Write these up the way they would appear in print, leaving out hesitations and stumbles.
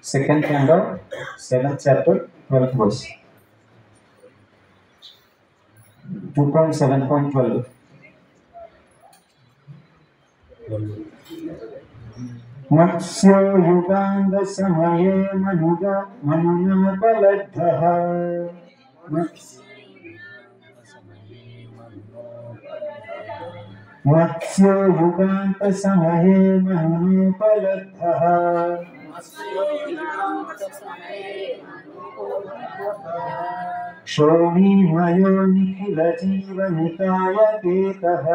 Second canto, 7th chapter, 12th verse. 2.7.12. मत्स्यो युगान्त समये मनुनोपलब्धः मत्स्यो युगान्त समये मनुनोपलब्धः शोणीमयो निखिल जीवनिकाय केतः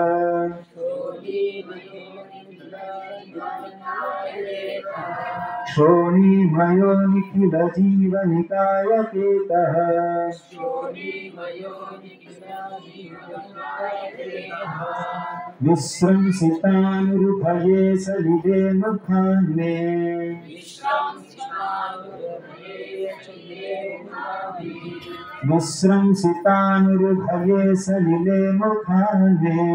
शोणीमयो निखिल जीवनिकाय केतः विश्रंसितानुरुभये सलिले मुखान्मे विश्रंसितानुरुभये सलिले मुखान्मे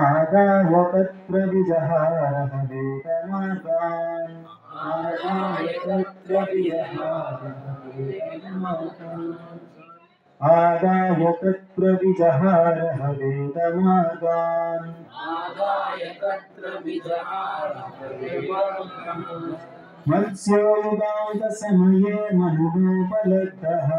आदाय तत्र विजहारः वेदमार्गान् आदाय तत्र विजहारः वेदमार्गान् मत्स्यो युगान्त समये मनुनोपलब्धः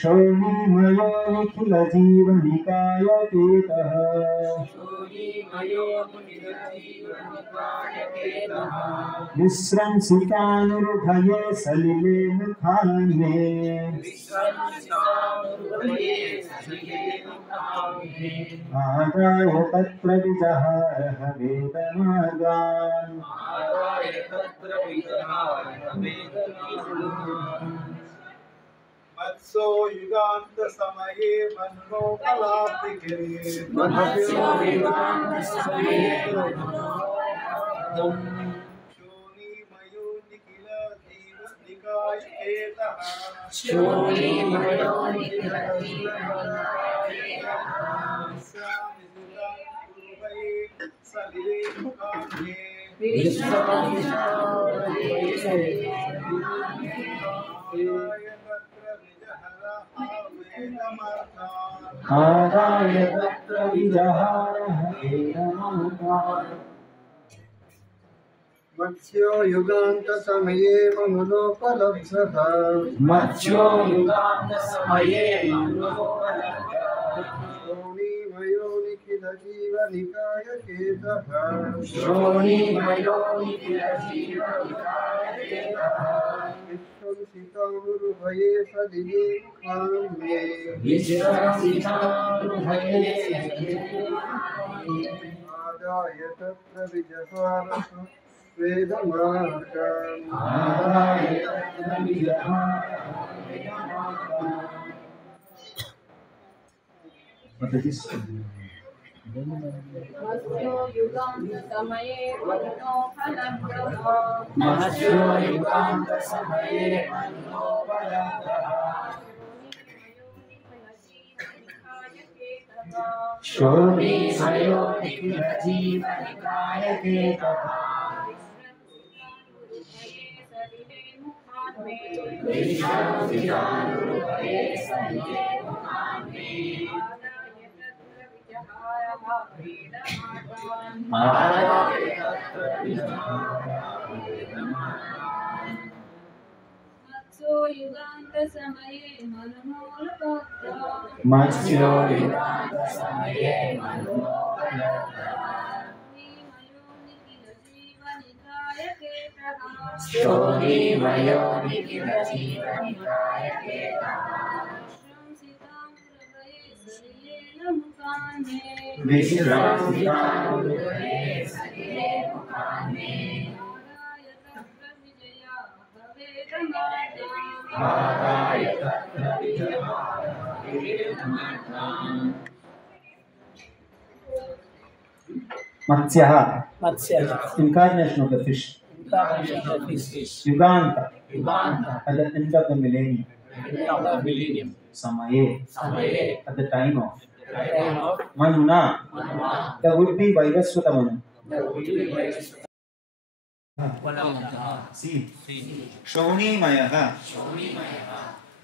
शोणीमयो निखिल जीवनिकाय केतः विश्रंसितानुरुभये सलिले मुखान्मे आदाय तत्र विजहारः वेदमार्गान् मत्स्यो युगान्त समये मनुनोपलब्धिः शोणीमयो निखिल जीवनिकाय केतः सलिले मुखान्मे आदाय तत्र विजहारः वेदमार्गान् मत्स्यो युगान्त समये मनुनोपलब्धः मत्स्यो युगान्त समये शोणीमयो निखिल जीवनिकाय केतः शोणीमयो निखिल जीवनिकाय केतः विश्रंसितानुरुभये सलिले मुखान्मे विश्रंसितानुरुभये आदाय तत्र विजहारः वेदमार्गान् आदाय तत्र विजहारः वेदमार्गान् मत्स्यो युगान्त समये मनुनोपलब्धः मत्स्यो युगान्त समये मनुनोपलब्धः शोणीमयो निखिल जीवनिकाय केतः विश्रंसितानुरुभये सलिले मुखान्मे आदाय तत्र विजहारः वेदमार्गान् मत्स्यो युगान्त समये मनुनोपलब्धः मत्स्यो युगान्त समये मनुनोपलब्धः शोणीमयो निखिल जीवनिकाय केतः विश्रंसितानुरुभये सलिले मुखान्मे आदाय तत्र विजहारः वेदमार्गान् Matsyaha, incarnation of the fish. Yuganta, at the end of the millennium. millennium. Samaye. Samaye. At the time of. Time of Manuna. Manuna. The would be Vaivasvata Manu. See. Shoni Mayaha.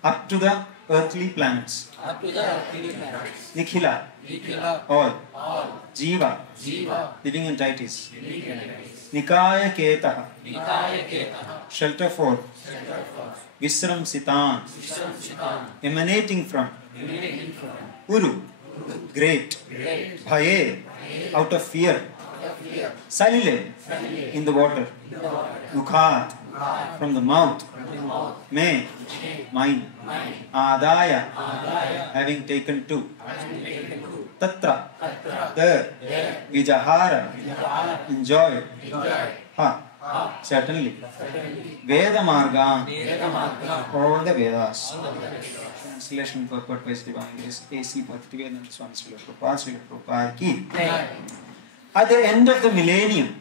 Up to the earthly planets. Up to the planets. Nikhila. Nikhila. All. All. Jiva. Jiva. Living entities. Living entities. Nikaya Ketaha. Nikaya Ketaha. Shelter for. Center for. Visram Sitan. Vishram Emanating from. emanating from. Uru. Great. Great. Bhaye. Out of fear. Fear. Salile. In the water. Mukhat. From the mouth. Me. Mine. Adaya. Having taken two. Tatra. There. Vijahara. Enjoy. Ha. Certainly. Veda Marga. All the Vedas. Translation purport by Sri Bangladesh A.C. Bhaktivedanta Swami Srila Prabhupada ki. At the end of the millennium,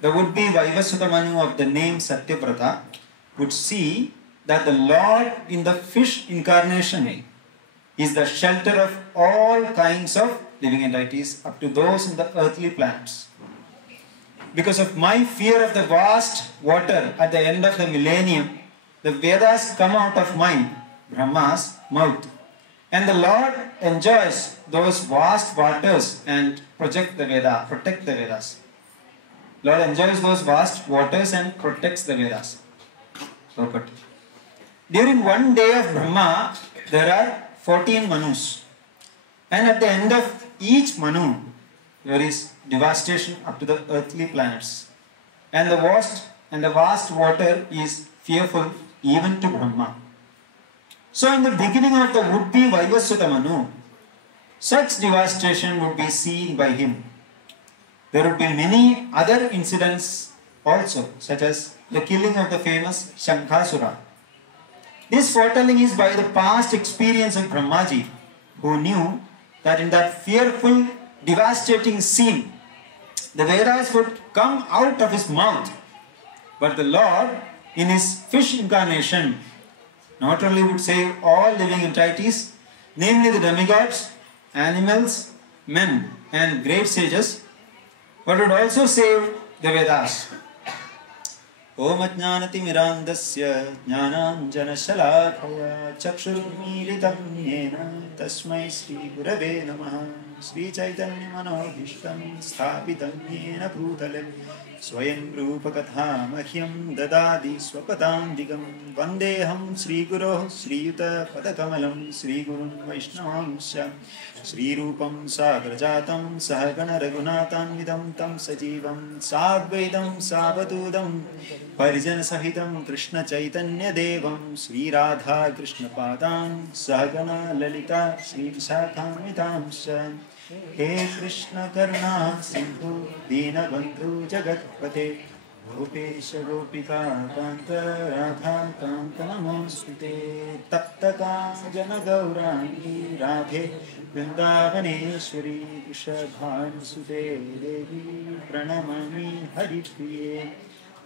there would be Vaivasvata Manu of the name Satyavrata would see that the Lord in the fish incarnation is the shelter of all kinds of living entities up to those in the earthly planets. Because of my fear of the vast water at the end of the millennium, the Vedas come out of mine, Brahma's mouth. And the Lord enjoys those vast waters and protect the Vedas. Lord enjoys those vast waters and protects the Vedas. During one day of Brahma, there are 14 Manus. And at the end of each Manu, there is devastation up to the earthly planets. And the vast water is fearful even to Brahma. So in the beginning of the would-be Vaivasvata Manu, such devastation would be seen by him. There would be many other incidents also, such as the killing of the famous Shankasura. This foretelling is by the past experience of Brahmaji, who knew that in that fearful, devastating scene, the Vedas would come out of his mouth. But the Lord, in his fish incarnation, not only would save all living entities, namely the demigods, animals, men, and great sages, but would also save the Vedas. Om Ajnanati Mirandasya Jnananjana Shalakaya Chakshurmilitam Yena Tasmai Sri Gurave Namaha Sri Chaitanya Manobhishtam Sthapitam Yena Bhutale Swayam Rupa Katha Mahyam Dadadi Swapadandigam Vandeham Sri Guru Sri Yuta Padakamalam Sri Gurun Vaishnavamsya Sri Rupam Sagrajatam Sahagana Raghunatan Vidam Tam Sajivam Sadvaidam Savatudam Parijana Sahitam Krishna Chaitanya Devam Sri Radha Krishna Padan Sahagana Lalita Sri Visakamitamsya He Krishna Karna Sindhu Dina Bandhu Jagatpate Gopesha Gopika Kanta Radha Kanta Namostute Taptaka Jana Gaurangi Radhe Vrindavaneshwari Vrishabhansute Devi Pranamami Haripriye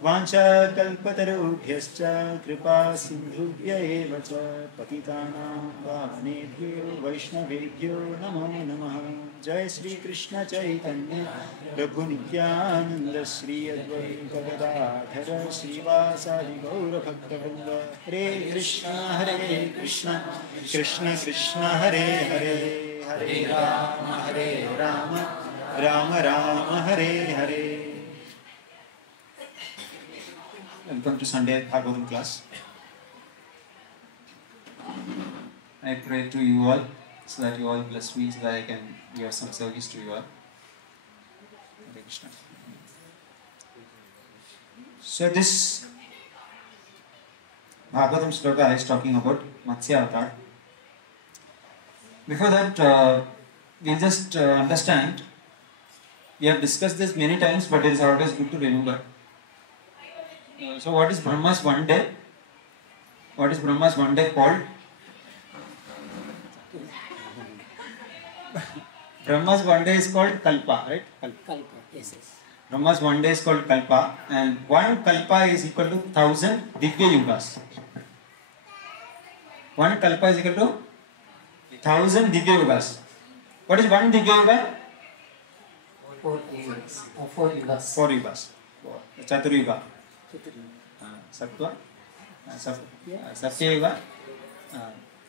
Vancha Kalpatarubhyascha Kripa Sindhubhya eva cha Patitanam Pavanebhyo Vaishnavebhyo Namo Namaha Jai Sri Krishna Chaitanya Prabhu Nityananda Sri Advaita Gadadhara Srivasadi Gaura Bhakta Hare Krishna Krishna Krishna Hare Hare Hare Rama Rama Rama Hare Hare. Welcome to Sunday Bhagavatam class. I pray to you all so that you all bless me so that I can give some service to you all. Hare Krishna. So this Bhagavatam sloka is talking about Matsya Avatar. Before that, we'll just understand. We have discussed this many times, but it is always good to remember. So what is Brahma's one day? What is Brahma's one day called? Brahma's one day is called Kalpa, right? Kalpa, yes. Brahma's one day is called Kalpa, and one Kalpa is equal to 1000 Divya Yugas. One kalpa is equal to 1000 Divya Yugas. What is one Divya Yuga? 4 yugas. 4 yugas. 4 Yugas. Chatur Yuga. Sattva. Satya Yuga.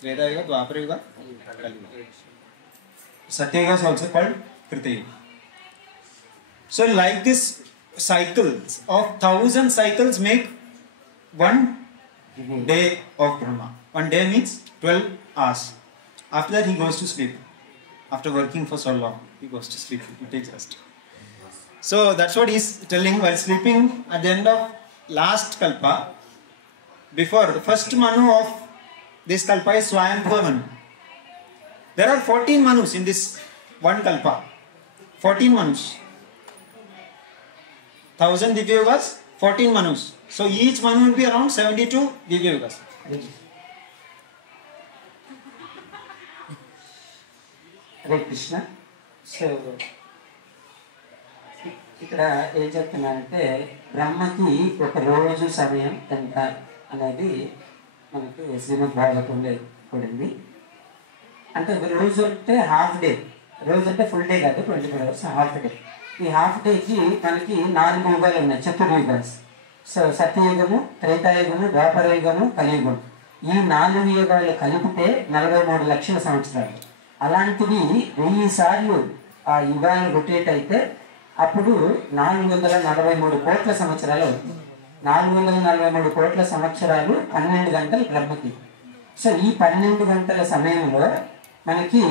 Treta Yuga. Dwapara Yuga. Kali Yuga. Satya Yuga is also called Krita Yuga. So like this cycles of 1000 cycles make one day of Brahma. One day means 12 hours. After that he goes to sleep. After working for so long, he goes to sleep. He takes rest. So that's what he's telling while sleeping at the end of last kalpa. Before the first Manu of this kalpa is Swayambhuva Manu. There are 14 Manus in this one kalpa. 14 Manus. 1000 Divya Yugas, 14 Manus. So each Manu will be around 72 Divya Yugas. Hare Krishna. So ఇక్కడ ఏం చెప్తున్నానంటే బ్రహ్మకి ఒక రోజు సమయం ఎంత అనేది మనకి శ్రీమద్ భాగవతంలో కూడింది. అంటే ఒక రోజు అంటే హాఫ్ డే, రోజు అంటే ఫుల్ డే కాదు, 24 hours హాఫ్ డే. ఈ హాఫ్ డేకి మనకి 4 యుగాలు ఉన్నాయి, చతుర్యుగాలు. సో సత్యయుగము, త్రేతాయుగము, ద్వాపరయుగము, కలియుగం. ఈ 4 యుగాలు కలిపితే 43 లక్షల సంవత్సరాలు. అలాంటివి 1000 సార్లు ఆ యుగాలు రొటేట్ అయితే అప్పుడు 443 కోట్ల సంవత్సరాలు అవుతుంది. 443 కోట్ల సంవత్సరాలు 12 గంటలు బ్రహ్మకి. సో ఈ 12 గంటల సమయంలో మనకి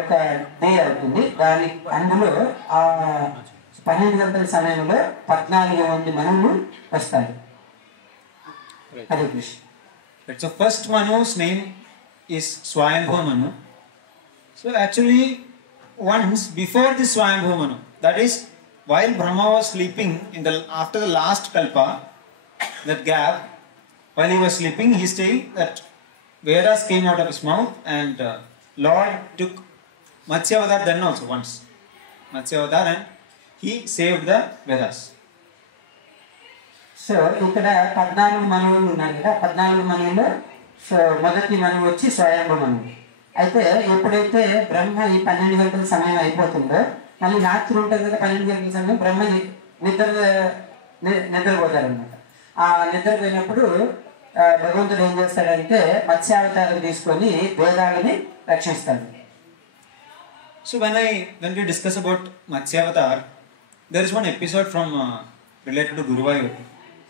ఒక డే అవుతుంది. అందులో ఆ 12 గంటల సమయంలో 14 మంది మనువులు వస్తారు. Hare Krishna. So first Manu's name is Swayambhuva Manu. So actually once before this Swayambhuva Manu, that is while Brahma was sleeping after the last kalpa, that gap, while he was sleeping, he said that Vedas came out of his mouth and Lord took Matsya Avatar then also once. Matsya Avatar and he saved the Vedas. So ఇక్కడ 14 మనువులు ఉన్నారు కదా. 14 మనువులు so మొదటి మనువు వచ్చి స్వయంభూ మనువు. అయితే ఎప్పుడైతే బ్రహ్మ ఈ 12 గంటల సమయం అయిపోతుందో మళ్ళీ రాత్రి ఉంటుంది కదా 12 గంటల సమయం, బ్రహ్మ నిద్రపోతారనమాట. ఆ నిద్రపోయినప్పుడు భగవంతుడు ఏం చేస్తాడంటే మత్స్యావతారం తీసుకొని వేదాలని రక్షిస్తాడు. So when we discuss about Matsya Avatar, there is one episode from related to Guruvayur.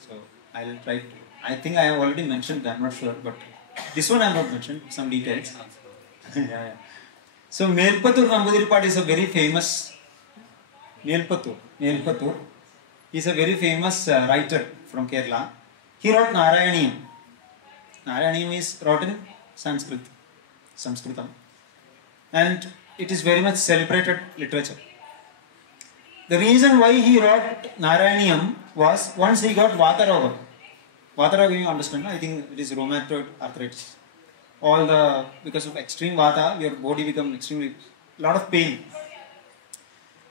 So I'll try to. I think I have already mentioned. I'm not sure, but this one I have not mentioned. Some details. yeah. So Melpatur Namboodiripad is a very famous. Melpatur is a very famous writer from Kerala. He wrote Narayaniyam. Narayaniyam is written in Sanskritam, and it is very much celebrated literature. The reason why he wrote Narayaniyam was once he got Vataroga. Vataroga, you understand? I think it is rheumatoid arthritis. Because of extreme Vata, your body becomes extremely lot of pain.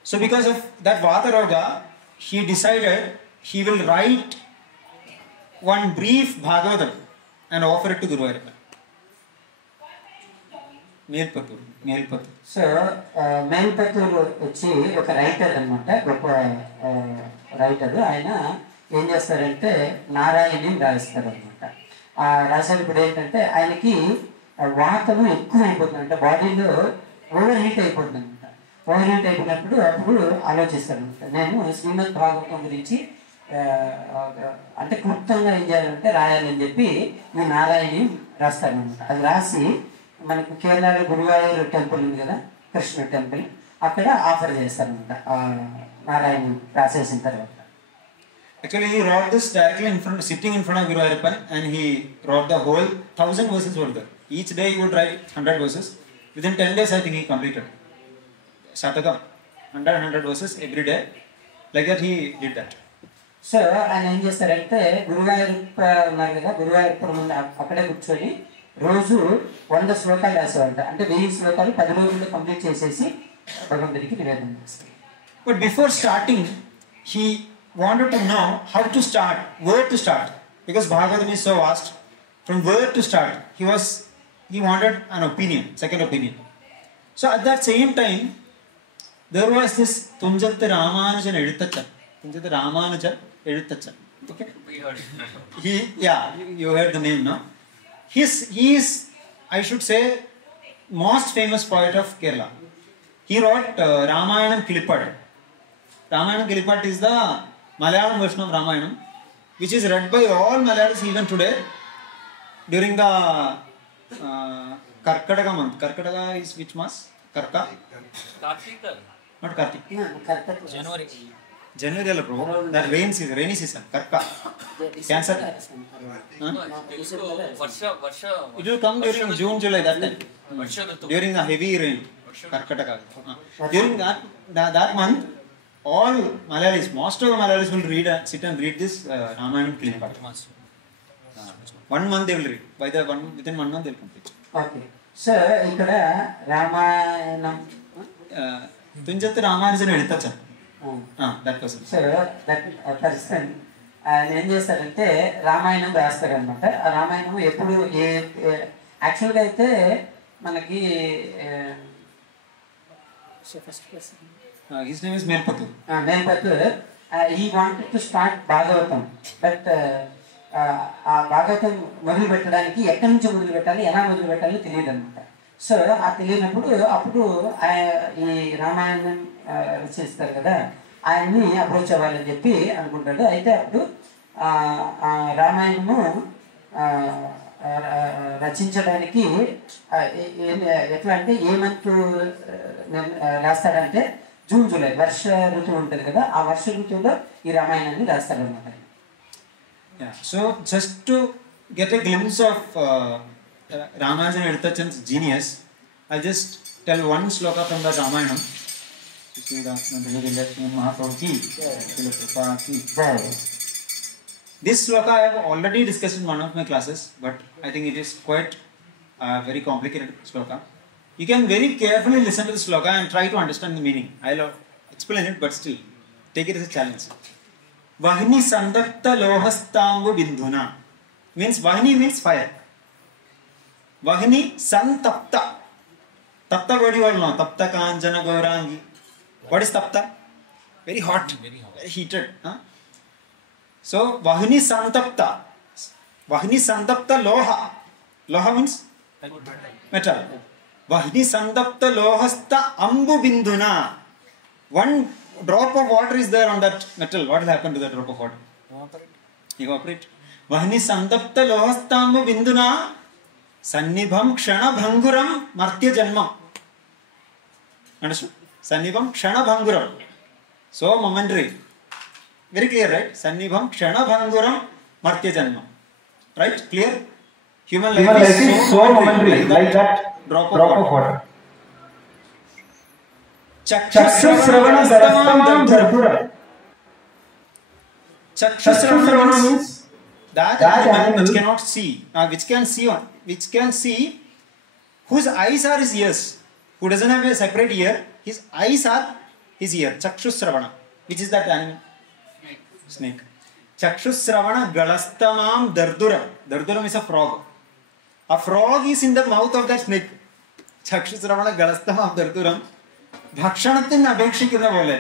So because of that Vataroga, he decided he will write one brief Bhagavatam and offer it to Guru Vairappan. Melpatur. So Melpathur వచ్చి ఒక writer అనమాట, గొప్ప writer. ఆయన ఏం చేస్తారంటే నారాయణి రాయిస్తారు అనమాట. ఆ రాసేటప్పుడు ఏంటంటే ఆయనకి వాతము ఎక్కువ అయిపోతుంది, అంటే బాడీలో ఓవర్ హీట్ అయిపోతుంది అనమాట. ఓవర్ హీట్ అయిపోయినప్పుడు అప్పుడు ఆలోచిస్తారు అనమాట, నేను శ్రీమద్ భాగవతం గురించి అంటే క్లుప్తంగా ఏం చేయాలంటే రాయాలని చెప్పి ఈ నారాయణి రాస్తారనమాట. అది రాసి మనకు కేరళలో గురువాయూర్ టెంపుల్ ఉంది కదా, కృష్ణ టెంపుల్, అక్కడ ఆఫర్ చేస్తారనమాట నారాయణ రాసేసిన తర్వాత. Actually, he wrote this directly sitting in front of Guru Vairappan, and he wrote the whole 1000 verses were there. Each day he would write 100 verses. Within 10 days, I think he completed. Shatakam, 100 verses every day. Like that, he did that. So ఆయన ఏం చేస్తారంటే గురువాయూరప్ప ఉన్నారు కదా, గురువాయూరప్ప ముందు అక్కడే కూర్చొని రోజు 100 శ్లోకాలు రాసేవాళ్ళ. అంటే 1000 శ్లోకాలు 10 రోజుల్లో కంప్లీట్ చేసేసి భగవంతుడికి నివేదన చేస్తారు. But before starting, he wanted to know how to start, where to start, because Bhagavatam is so vast. From where to start, he was he wanted an opinion, second opinion. So at that same time, there was this Tunjatha Ramanujan Edutachan. Tunjatha Ramanujan Edutachan. Okay. We heard. You heard the name, no? He is, I should say, most famous poet of Kerala. He wrote Ramayanam Kilipad. Ramayanam Kilipad is the Malayalam version of Ramayanam, which is read by all Malayalis even today during the Karkadaga month. Karkadaga is which mass? Karka? Kartika. Not Kartik. Correct January. January, bro. That rainy season. Karka. Cancer. Huh? Varsha. It will come during June, July, that time. Varsha Ritu. During the heavy rain. Karkataka. During that month, all Malayalis, most of the Malayalis will sit and read this Ramayanam Kilipad. 1 month they will read. Within 1 month they will complete. Okay. So ఇక్కడ Ramayanam Tunjatha Ramanujan Edutachan. That person. So that person ఆయన ఏం చేస్తారంటే రామాయణం రాస్తారనమాట. ఆ రామాయణం ఎప్పుడు యాక్చువల్గా అయితే మనకి first person His name is Melpathu. Melpathu he wanted to start Bhagavatam. But ఆ భాగవతం మొదలు పెట్టడానికి ఎక్కడి నుంచి మొదలు పెట్టాలి, ఎలా మొదలు పెట్టాలో తెలియదు అనమాట. సో ఆ తెలియనప్పుడు అప్పుడు ఈ రామాయణం రచిస్తారు కదా, ఆయన్ని అప్రోచ్ అవ్వాలని చెప్పి అనుకుంటాడు. అయితే అప్పుడు రామాయణము రచించడానికి ఎట్లా అంటే ఏ మంత్ రాస్తాడంటే జూన్ జూలై వర్ష ఋతువు ఉంటుంది కదా, ఆ వర్ష ఋతువులో ఈ రామాయణాన్ని రాస్తాడనమాట. Yeah. So just to get a glimpse of Ramanujan Edutachan's genius, I'll just tell one sloka from the Ramayanam. This sloka I have already discussed in one of my classes, but I think it is quite very complicated sloka. You can very carefully listen to the sloka and try to understand the meaning. I'll explain it, but still take it as a challenge. Vahini Sandakta Lohastambu Bindhuna means Vahini means fire. Vahini Santapta. Tapta what you all know? Tapta Kanjana Gaurangi. What is Tapta? Very hot, very heated. Huh? So Vahini Santapta. Vahini Santapta Loha. Loha means metal. Vahini Santapta Lohasta Ambu Bindhuna. One drop of water is there on that metal. What will happen to that drop of water? Evaporate. Vahini Santapta Lohastambu Binduna Sannibham Kshana Bhanguram Martya Janma. Understood? Sannibham Kshana Bhanguram. So momentary. Very clear, right? Sannibham Kshana Bhanguram Martya Janma. Right? Clear? Human life is so momentary, like that drop of water. Chakshusravana Dharthura. Chakshusravana means that animal which cannot see, which can see, whose eyes are his ears. Who doesn't have a separate ear, his eyes are his ear. Chakshusravana, which is that animal? Snake. Chakshusravana Galastamam Dardura. Darduram is a frog. A frog is in the mouth of that snake. Chakshusravana Galastamam Darduram. Bhakshanatin Abhekshikina Vole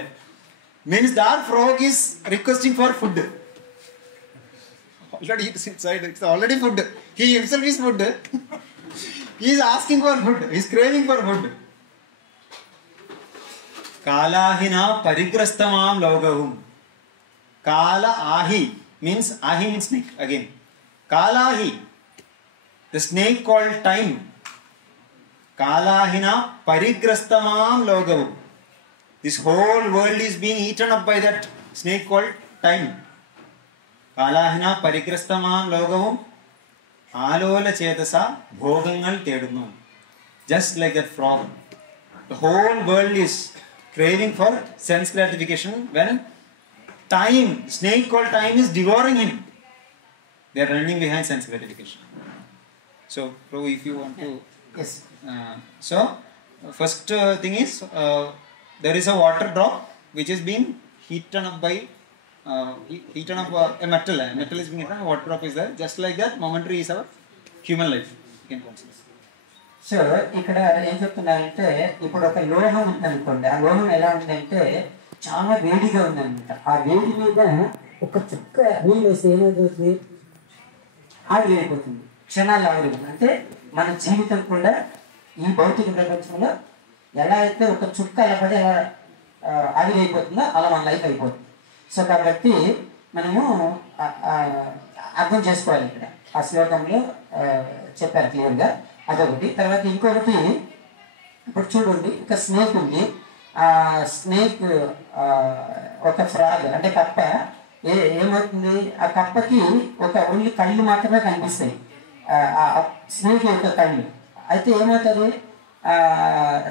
means that frog is requesting for food. Already it's inside, it's already food. He himself is food. He is asking for food. He is craving for food. Kalahina Parigrastamam Logahum. Kala Ahi means snake again. Kalahi, the snake called time. Kalahina Parigrastamam Logavu. This whole world is being eaten up by that snake called time. Kalahina Parigrastamam Logavu. Alola Chetasa Bhogangal Tedunu. Just like that frog. The whole world is craving for sense gratification when time, snake called time, is devouring him. They are running behind sense gratification. So, Prabhu, if you want to... Yes. First thing is there is a water drop which is being heated up by a metal. Metal is being heated, a water drop is there. Just like that, momentary is our human life. You can consider. So ఇక్కడ ఏం చెప్తున్నారంటే ఇప్పుడు ఒక లోహం ఉందనుకోండి, ఆ లోహం ఎలా ఉందంటే చాలా వేడిగా ఉందన్నమాట. ఆ వేడి మీద ఒక చుక్క నీళ్ళు వేస్తే ఏమైపోతుంది? ఆవిరైపోతుంది, క్షణాలు ఆవిరైపోతుంది. అంటే మన జీవితం కూడా ఈ భౌతిక ప్రపంచంలో ఎలా అయితే ఒక చుక్క అలా పడి అలా ఆవిరైపోతుందో అలా మన లైఫ్ అయిపోతుంది. సో కాబట్టి మనము అర్థం చేసుకోవాలి. ఇక్కడ ఆ శ్లోకంలో చెప్పారు క్లియర్గా. అదొకటి. తర్వాత ఇంకొకటి, ఇప్పుడు చూడండి, ఒక స్నేక్ ఉంది. ఆ స్నేక్ ఒక ఫ్రాగ్ అంటే కప్ప ఏమవుతుంది, ఆ కప్పకి ఒక ఓన్లీ కళ్ళు మాత్రమే కనిపిస్తాయి, స్నేక్ యొక్క కళ్ళు. అయితే ఏమవుతుంది,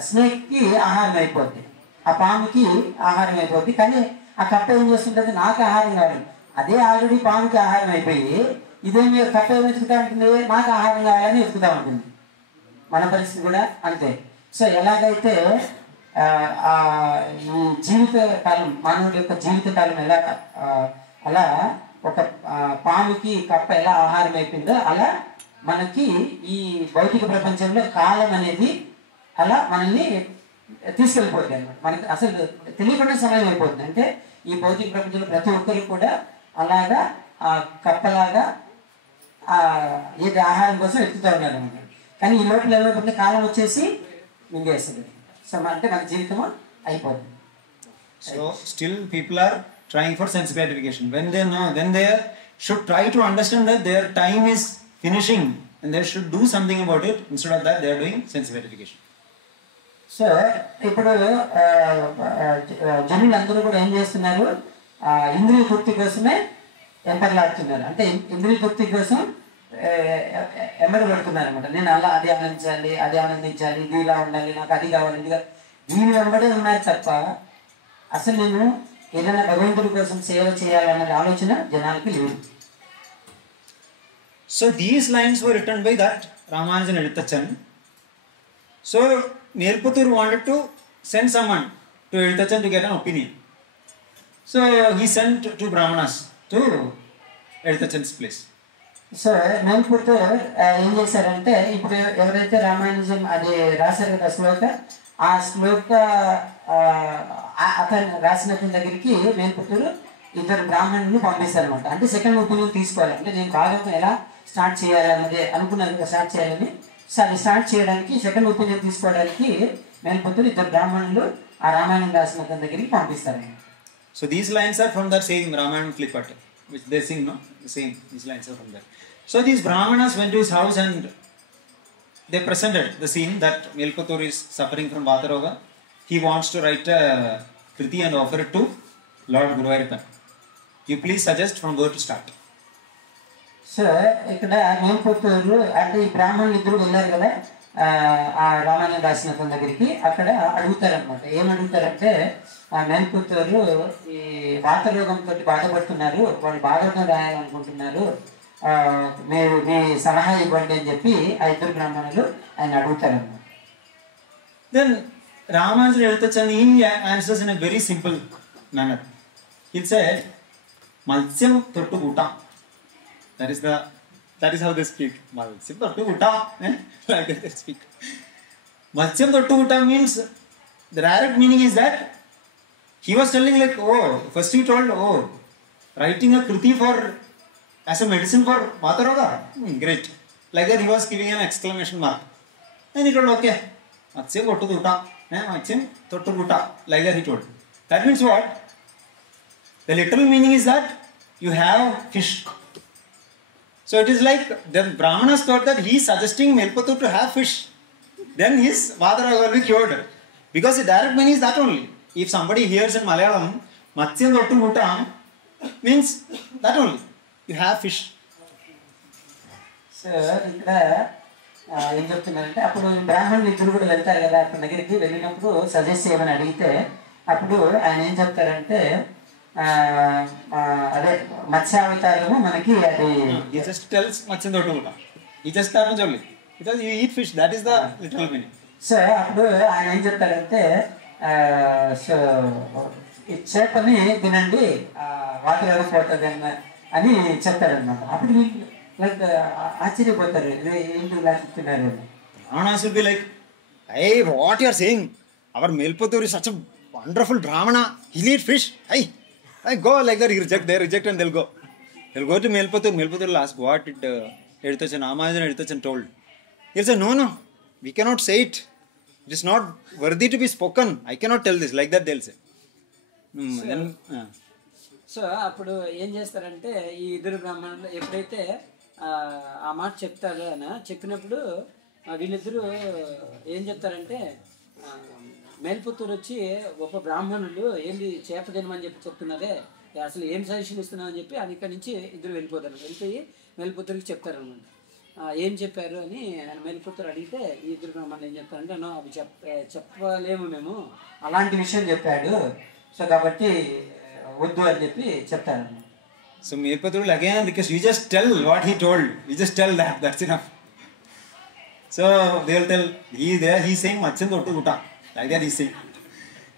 స్నేక్కి ఆహారం అయిపోద్ది, ఆ పాముకి ఆహారం అయిపోద్ది. కానీ ఆ కప్ప ఏం చేస్తుంటుంది, నాకు ఆహారం కావాలి. అదే ఆల్రెడీ పాముకి ఆహారం అయిపోయి ఇదేమి కప్ప ఏమి వెతుకుతా ఉంటుంది, నాకు ఆహారం కావాలని వెతుకుతా ఉంటుంది. మన పరిస్థితి కూడా అంతే. సో ఎలాగైతే ఈ జీవిత కాలం, మానవుడి యొక్క జీవిత కాలం ఎలా అలా ఒక పాముకి కప్ప ఎలా ఆహారం అయిపోయిందో అలా మనకి ఈ భౌతిక ప్రపంచంలో కాలం అనేది అలా మనల్ని తీసుకెళ్ళిపోతుంది అన్నమాట. మనకి అసలు తెలియకుండా సమయం అయిపోతుంది. అంటే ఈ భౌతిక ప్రపంచంలో ప్రతి ఒక్కరికి కూడా అలాగా ఆ కప్పలాగా ఏది ఆహారం కోసం వెతుకుతూ ఉన్నారు అనమాట. కానీ ఈ లోపల ఏమైపోతుంది, కాలం వచ్చేసి మింగేస్తుంది. సో అంటే మన జీవితం అయిపోతుంది. So still people are trying for sense gratification when they know, then they should try to understand that their time is finishing and they should do something about it. Instead of that they are doing sense gratification. So ఇప్పుడు జనులందరూ కూడా ఏం చేస్తున్నారు, ఇంద్రియ తృప్తి కోసమే ఎంపర్లాడుతున్నారు. అంటే ఇంద్రియ తృప్తి కోసం ఎంబడి పెడుతున్నారు అనమాట. నేను అలా అది ఆనందించాలి, అది ఆనందించాలి, ఇది ఇలా ఉండాలి, నాకు అది కావాలి, ఇది దీని వెంబడే ఉన్నారు తప్ప అసలు నేను ఏదైనా భగవంతుడి కోసం సేవ చేయాలనే ఆలోచన జనాలకి లేదు. So these lines were written by that Ramanujan Edutachan. So Nirputur wanted to send someone to Edutachan to get an opinion. So he sent two Brahmanas to Edutachan's place. So మేల్పుతో ఏం చేశారంటే, ఇప్పుడు ఎవరైతే రామానుజం అది రాశారు కదా శ్లోక, ఆ శ్లోక అతను రాసినతని దగ్గరికి మేల్పుత్తూరు ఇద్దరు బ్రాహ్మణులను పంపిస్తారనమాట. అంటే సెకండ్ ఒపీనియన్ తీసుకోవాలి. అంటే నేను భాగవతం ఎలా స్టార్ట్ చేయాలన్నది అనుకున్నాను, స్టార్ట్ చేయాలని. సో అది స్టార్ట్ చేయడానికి సెకండ్ ఒపీనియన్ తీసుకోవడానికి మేల్పుత్తూరు ఇద్దరు బ్రాహ్మణులు ఆ రామాయణం రాసినతని దగ్గరికి పంపిస్తారనమాట. So these lines are from that same Ramayana Klipat, which they sing, no? The same, these lines are from there. So these Brahmanas went to his house and they presented the scene that Melpatur is suffering from Vataroga. He wants to write a kriti and offer it to Lord Guruvayurappan. You please suggest from where to start. So ఇక్కడ మేల్పుత్తూరు అంటే ఈ బ్రాహ్మణులు ఇద్దరు వెళ్ళారు కదా ఆ రామాయణం రాసిన దగ్గరికి. అక్కడ అడుగుతారనమాట. ఏమడుగుతారంటే, మేల్పుత్తూరు ఈ వాతరోగంతో బాధపడుతున్నారు, వాళ్ళు భాగవతం రాయాలనుకుంటున్నారు, మీరు మీ సలహా ఇవ్వండి అని చెప్పి ఆ ఇద్దరు బ్రాహ్మణులు ఆయన అడుగుతారన్నమాట. Then Ramanujan Edutachan, he answers in a very simple manner. He said, Malsyam Tottu Guta. That is how they speak. Malsyam Tottu Guta. Like that they speak. Malsyam Tottu Guta means, the direct meaning is that he was telling like, oh, first he told, oh, writing a kriti for as a medicine for Vataroga, great. Like that he was giving an exclamation mark. Then he told, okay, Matsyam Tottu Guta, Matsyam Tottu Guta, like that he told. That means what? The literal meaning is that you have fish. So it is like the Brahmanas thought that he is suggesting Melpatur to have fish. Then his Vataroga will be cured. Because the direct meaning is that only. If somebody hears in Malayalam, Matsyam Tottu Guta means that only. You have fish. So ఇక్కడ ఏం చెప్తున్నారంటే, అప్పుడు బ్రాహ్మణులు ఇద్దరు కూడా వెళ్తారు కదా అతని దగ్గరికి. వెళ్ళినప్పుడు సజెస్ట్ చేయమని అడిగితే అప్పుడు ఆయన ఏం చెప్తారంటే, అదే మత్స్యావతారము మనకి అది He just tells Matsyam Tottu Guta. He just happens only. Because you eat fish, that is the literal meaning. So అప్పుడు ఆయన ఏం చెప్తారంటే, సో ఈ చేపని తినండి వాటర్ పోతుంది అని చెప్తారనమాట. అప్పుడు లైక్ ఆశ్చర్యపోతారు, ఏంటి ఇలా చెప్తున్నారు. Brahmanas will be like, hey, what you are saying? Our Melpatur is such a wonderful Brahmana. He'll eat fish. Hey, go like that. They reject and they'll go. They'll go to Melpatur. Melpatur will ask, what did Edutachan Amajan Edutachan told? He'll say, no, we cannot say it. It is not worthy to be spoken. I cannot tell this. Like that they'll say. So అప్పుడు ఏం చేస్తారంటే ఈ ఇద్దరు బ్రాహ్మణులు ఎప్పుడైతే ఆ మాట చెప్తారో ఆయన చెప్పినప్పుడు వీళ్ళిద్దరూ ఏం చెప్తారంటే మేల్పుత్తూరు వచ్చి ఒక బ్రాహ్మణులు ఏంది చేప తినమని చెప్పి చెప్తున్నారే, అసలు ఏం సజెషన్ ఇస్తున్నావు అని చెప్పి ఆయన ఇక్కడి నుంచి ఇద్దరు వెళ్ళిపోయి మేల్పుత్తూరుకి చెప్తారనమాట. ఏం చెప్పారు అని ఆయన మేల్పుత్తూరు అడిగితే ఈ ఇద్దరు బ్రాహ్మణులు ఏం చెప్తారంటే అవి చెప్పలేము మేము, అలాంటి విషయం చెప్పాడు, సో కాబట్టి వద్దు అని చెప్పి చెప్తారన్నమాట. So Melpatur will again, because you just tell what he told, you just tell that's enough. So they will tell, he's saying Matsyan Tottu Kuta, like that he's saying.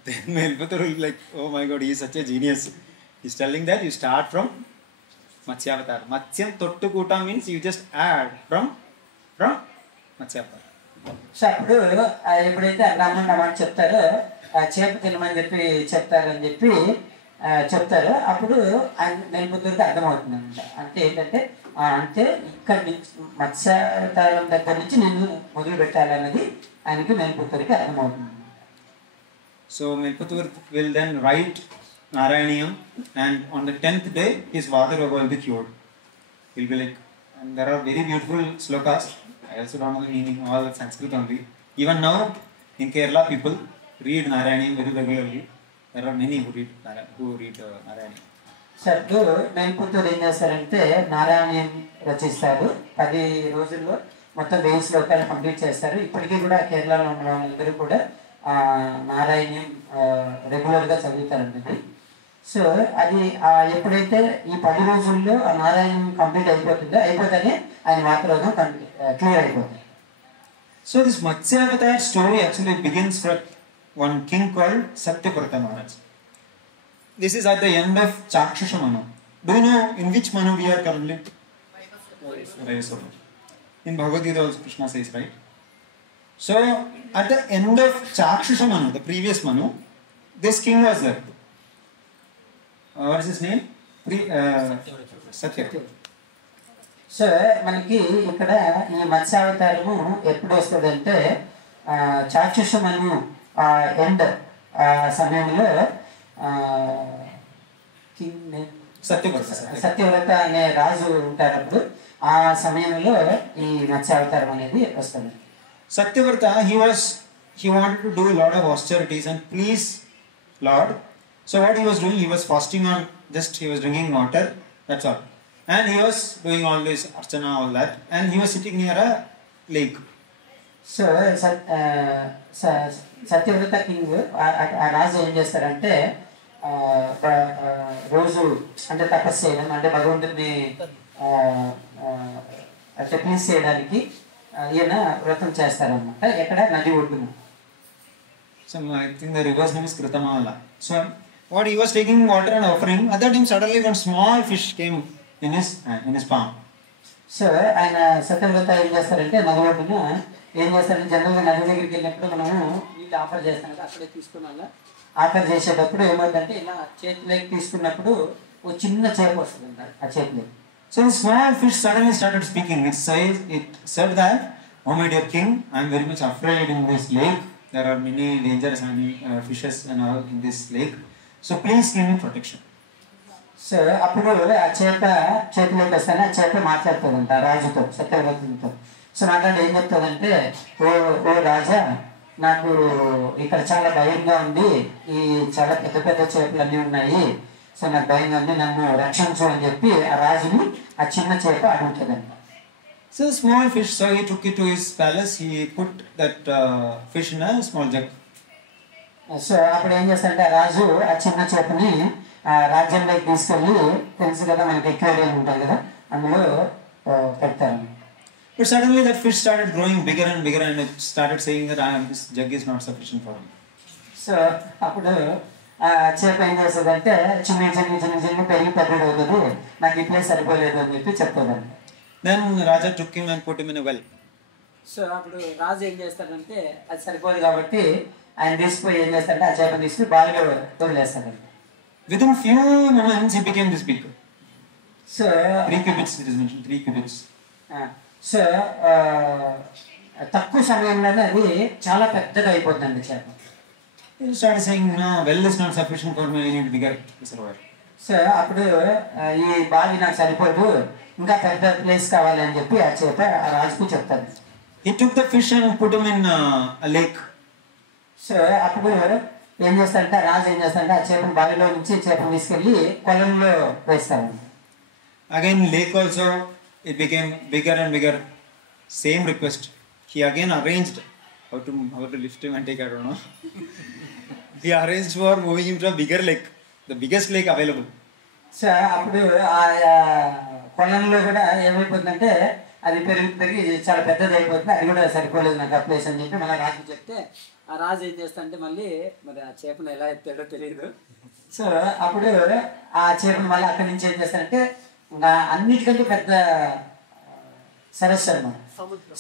Then Melpatur will be like, oh my god, he is such a genius. He's telling that you start from Matsyavatar. Matsyan Tottu Kuta means you just add from Matsyavatar. So అప్పుడు ఎప్పుడైతే బ్రాహ్మణుడు మాట చెప్తారో చేప తినమని చెప్పి చెప్తారని చెప్పి చెప్తారు, అప్పుడు మేల్పుత్తూరుకి అర్థమవుతుంది అనమాట. అంటే ఏంటంటే అంటే ఇక్కడి నుంచి మత్స్యావతారం దగ్గర నుంచి నేను మొదలు పెట్టాలన్నది ఆయనకి మేల్పుత్తూరుకి అర్థమవుతుంది. So Melpatur will then write Narayaniyam, and on the 10th day his Vata-roga will be cured. He'll be like, and there are very beautiful slokas. I also don't know the meaning, all Sanskrit only. Even now in Kerala people read Narayaniyam very regularly. There are many who read Narayaniyam. సర్దు మేల్పుత్తూరు ఏం చేస్తారంటే నారాయణీయం రచిస్తారు. 10 రోజుల్లో మొత్తం 1000 శ్లోకాలు complete చేస్తారు. ఇప్పటికీ కూడా కేరళలో ఉన్న వాళ్ళందరూ కూడా నారాయణీయం రెగ్యులర్గా చదువుతారండి. సో అది ఎప్పుడైతే ఈ 10 రోజుల్లో ఆ నారాయణం కంప్లీట్ అయిపోతేనే ఆయన వాతరోగం క్లియర్ అయిపోతుంది. So this Matsyavatar story actually begins from one king called Satyavrata Maharaj. This is at the end of Chakshusha Manu. Do you know in which Manu we are currently? Vayasura. In Bhagavad Gita also Krishna says, right? So at the end of Chakshusha Manu, the previous Manu, this king was there. What is his name? Satyavrata. So మనకి ఇక్కడ ఈ మత్స్యావతారము ఎప్పుడు వస్తుందంటే చాక్షుషమను end సమయంలో సత్యవ్రత అనే రాజు ఉంటారు. అప్పుడు ఆ సమయంలో ఈ మత్స్యావతారం అనేది వస్తుంది. Satyavrata, he wanted to do a lot of austerities and please Lord. So what he was doing, he was fasting on he was drinking water, that's all. And he was doing all this archana, all that, and he was sitting near a lake. So Satyavrata king ఆ రాజు ఏం చేస్తారంటే రోజు అంటే తపస్సు చేయడం, అంటే భగవంతుడిని అంటే ప్లీజ్ చేయడానికి ఈయన వ్రతం చేస్తారన్నమాట. ఎక్కడ నది ఒడ్డున. So I think the river's name is Kritamala. So what he was taking water and offering, at that time suddenly one small fish came in his palm. So ఆయన సత్యవ్రత ఏం చేస్తారంటే నది ఒడ్డున ఏం చేస్తారంటే జనరల్గా నది దగ్గరికి వెళ్ళినప్పుడు మనము నీళ్ళు ఆఫర్ చేస్తాం కదా, అక్కడే తీసుకున్నాక ఆఫర్ చేసేటప్పుడు ఏమవుతుందంటే ఇలా చేతిలోకి తీసుకున్నప్పుడు ఒక చిన్న చేప వస్తుంది ఆ చేతిలోకి. So the small fish suddenly started speaking. It said that, oh my dear king, I am very much afraid in this lake. There are many dangerous fishes and all in this lake. So please give me protection. So అప్పుడు ఆ చేప చేతిలోకి వస్తానే ఆ చేప మాట్లాడుతుందంట రాజుతో, సత్యవ్రతులతో. So మాట్లాడి ఏం చెప్తుందంటే, ఓ రాజా, నాకు ఇక్కడ చాలా భయంగా ఉంది, ఈ చాలా పెద్ద పెద్ద చేపలు అన్నీ ఉన్నాయి, సో నాకు భయంగా ఉంది, నన్ను రక్షించు అని చెప్పి ఆ రాజుని ఆ చిన్న చేప అడుగుతుందంట. So the small fish, so he took it to his palace. He put that fish in a small jug. So అప్పుడు ఏం చేస్తారంటే ఆ రాజు ఆ చిన్న చేపని రాజ్యంలోకి తీసుకెళ్ళి, తెలుసు కదా మనకి ఎక్వేరియం ఉంటుంది కదా, అందులో పెడతారు. But suddenly that fish started growing bigger and bigger, and it started saying that this jug is not sufficient for me. So అప్పుడు ఆ చేప ఏం చేస్తుందంటే చిన్న పెరిగి పెద్దది అవుతుంది, నాకు ఇట్లే సరిపోలేదు అని చెప్పి చెప్తుందండి. Then Raja took him and put him in a well. So అప్పుడు రాజు ఏం చేస్తాడంటే అది సరిపోదు కాబట్టి ఆయన తీసుకుపోయి ఏం చేస్తాడంటే ఆ చేపను తీసుకుని బావిలో వదిలేస్తాడండి. Within few moments, he became this big. So 3 cubits, it is mentioned, 3 cubits. So తక్కువ సమయంలోనే అది చాలా పెద్దగా అయిపోతుందండి చేప. He started saying, no, well is not sufficient for me, I need bigger reservoir. So అప్పుడు ఈ బావి నాకు సరిపోదు, ఇంకా పెద్ద ప్లేస్ కావాలి అని చెప్పి ఆ చేప ఆ రాజుకు చెప్తాడు. He took the fish and put him in a lake. So అప్పుడు ఏం చేస్తాడంటే రాజు ఏం చేస్తాడంటే ఆ చేపను బావిలో నుంచి చేపను తీసుకెళ్ళి కొలంలో వేస్తాడు. Again, lake also, it became bigger and bigger. Same request. He again arranged how to lift him and take, I don't know. He arranged for moving him to a bigger lake, the biggest lake available. So అప్పుడు ఆ కొలంలో కూడా ఏమైపోతుందంటే అది పెరిగి చాలా పెద్దది అయిపోతుంది, అది కూడా సరిపోలేదు నాకు ఆ ప్లేస్ అని చెప్పి మళ్ళీ రాజు చెప్తే ఆ రాజు ఏం చేస్తాడంటే మళ్ళీ మరి ఆ చేపను ఎలా ఎత్తాడో తెలియదు. సో అప్పుడు ఆ చేపను మళ్ళీ అక్కడి నుంచి ఏం చేస్తాడంటే అన్నిటికంటే పెద్ద సరస్సు అన్నమాట.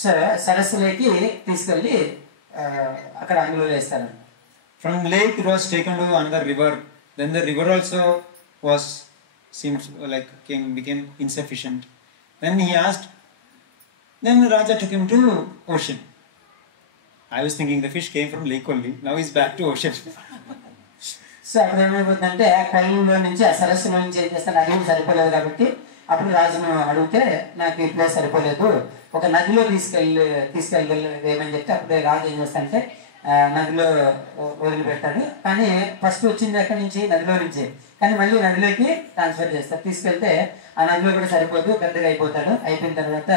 సో సరస్సులోకి తీసుకెళ్ళి అక్కడ అందులో వేస్తారు. From lake it was taken to another river. Then the river also seems like became insufficient. Then he asked. Then Raja took him to ocean. I was thinking the fish came from lake only. Now he's back to ocean. So అప్పుడు ఏమైపోతుందంటే ఆ కొలంలో నుంచి ఆ సరస్సులో నుంచి ఏం చేస్తాను అది సరిపోలేదు కాబట్టి అప్పుడు రాజును అడిగితే నాకు ఈ ప్లేస్ సరిపోలేదు, ఒక నదిలో తీసుకెళ్ళేమని చెప్తే అప్పుడు రాజు ఏం చేస్తాడంటే నదిలో వదిలిపెట్టాడు. కానీ ఫస్ట్ వచ్చింది ఎక్కడి నుంచి నదిలో నుంచి, కానీ మళ్ళీ నదిలోకి ట్రాన్స్ఫర్ చేస్తారు. తీసుకెళ్తే ఆ నదిలో కూడా సరిపోదు, పెద్దగా అయిపోతాడు. అయిపోయిన తర్వాత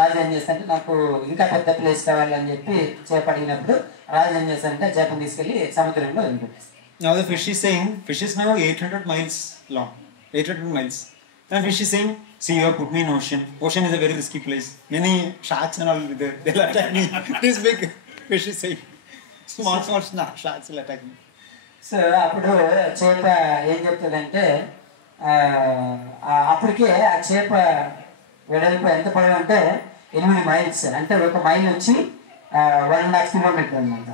రాజు ఏం చేస్తాడంటే నాకు ఇంకా పెద్ద ప్లేస్ కావాలని చెప్పి చేప అడిగినప్పుడు రాజు ఏం చేస్తాడంటే చేపను తీసుకెళ్ళి సముద్రంలో వదిలిపెట్టాడు. Now the fish is saying, fish is now 800 miles long, 800 miles. Then fish is saying, see, you have put me in ocean. Ocean is a very risky place. Many sharks and all there. They'll attack me. This big fish is saying, small sharks will attack me. So అప్పుడు చేప ఏం చెప్తుందంటే అప్పటికే ఆ చేప వెడల్పు ఎంత పొడవు అంటే 8 మైల్స్, అంటే ఒక మైల్ వచ్చి 1.5 కిలోమీటర్ అనమాట.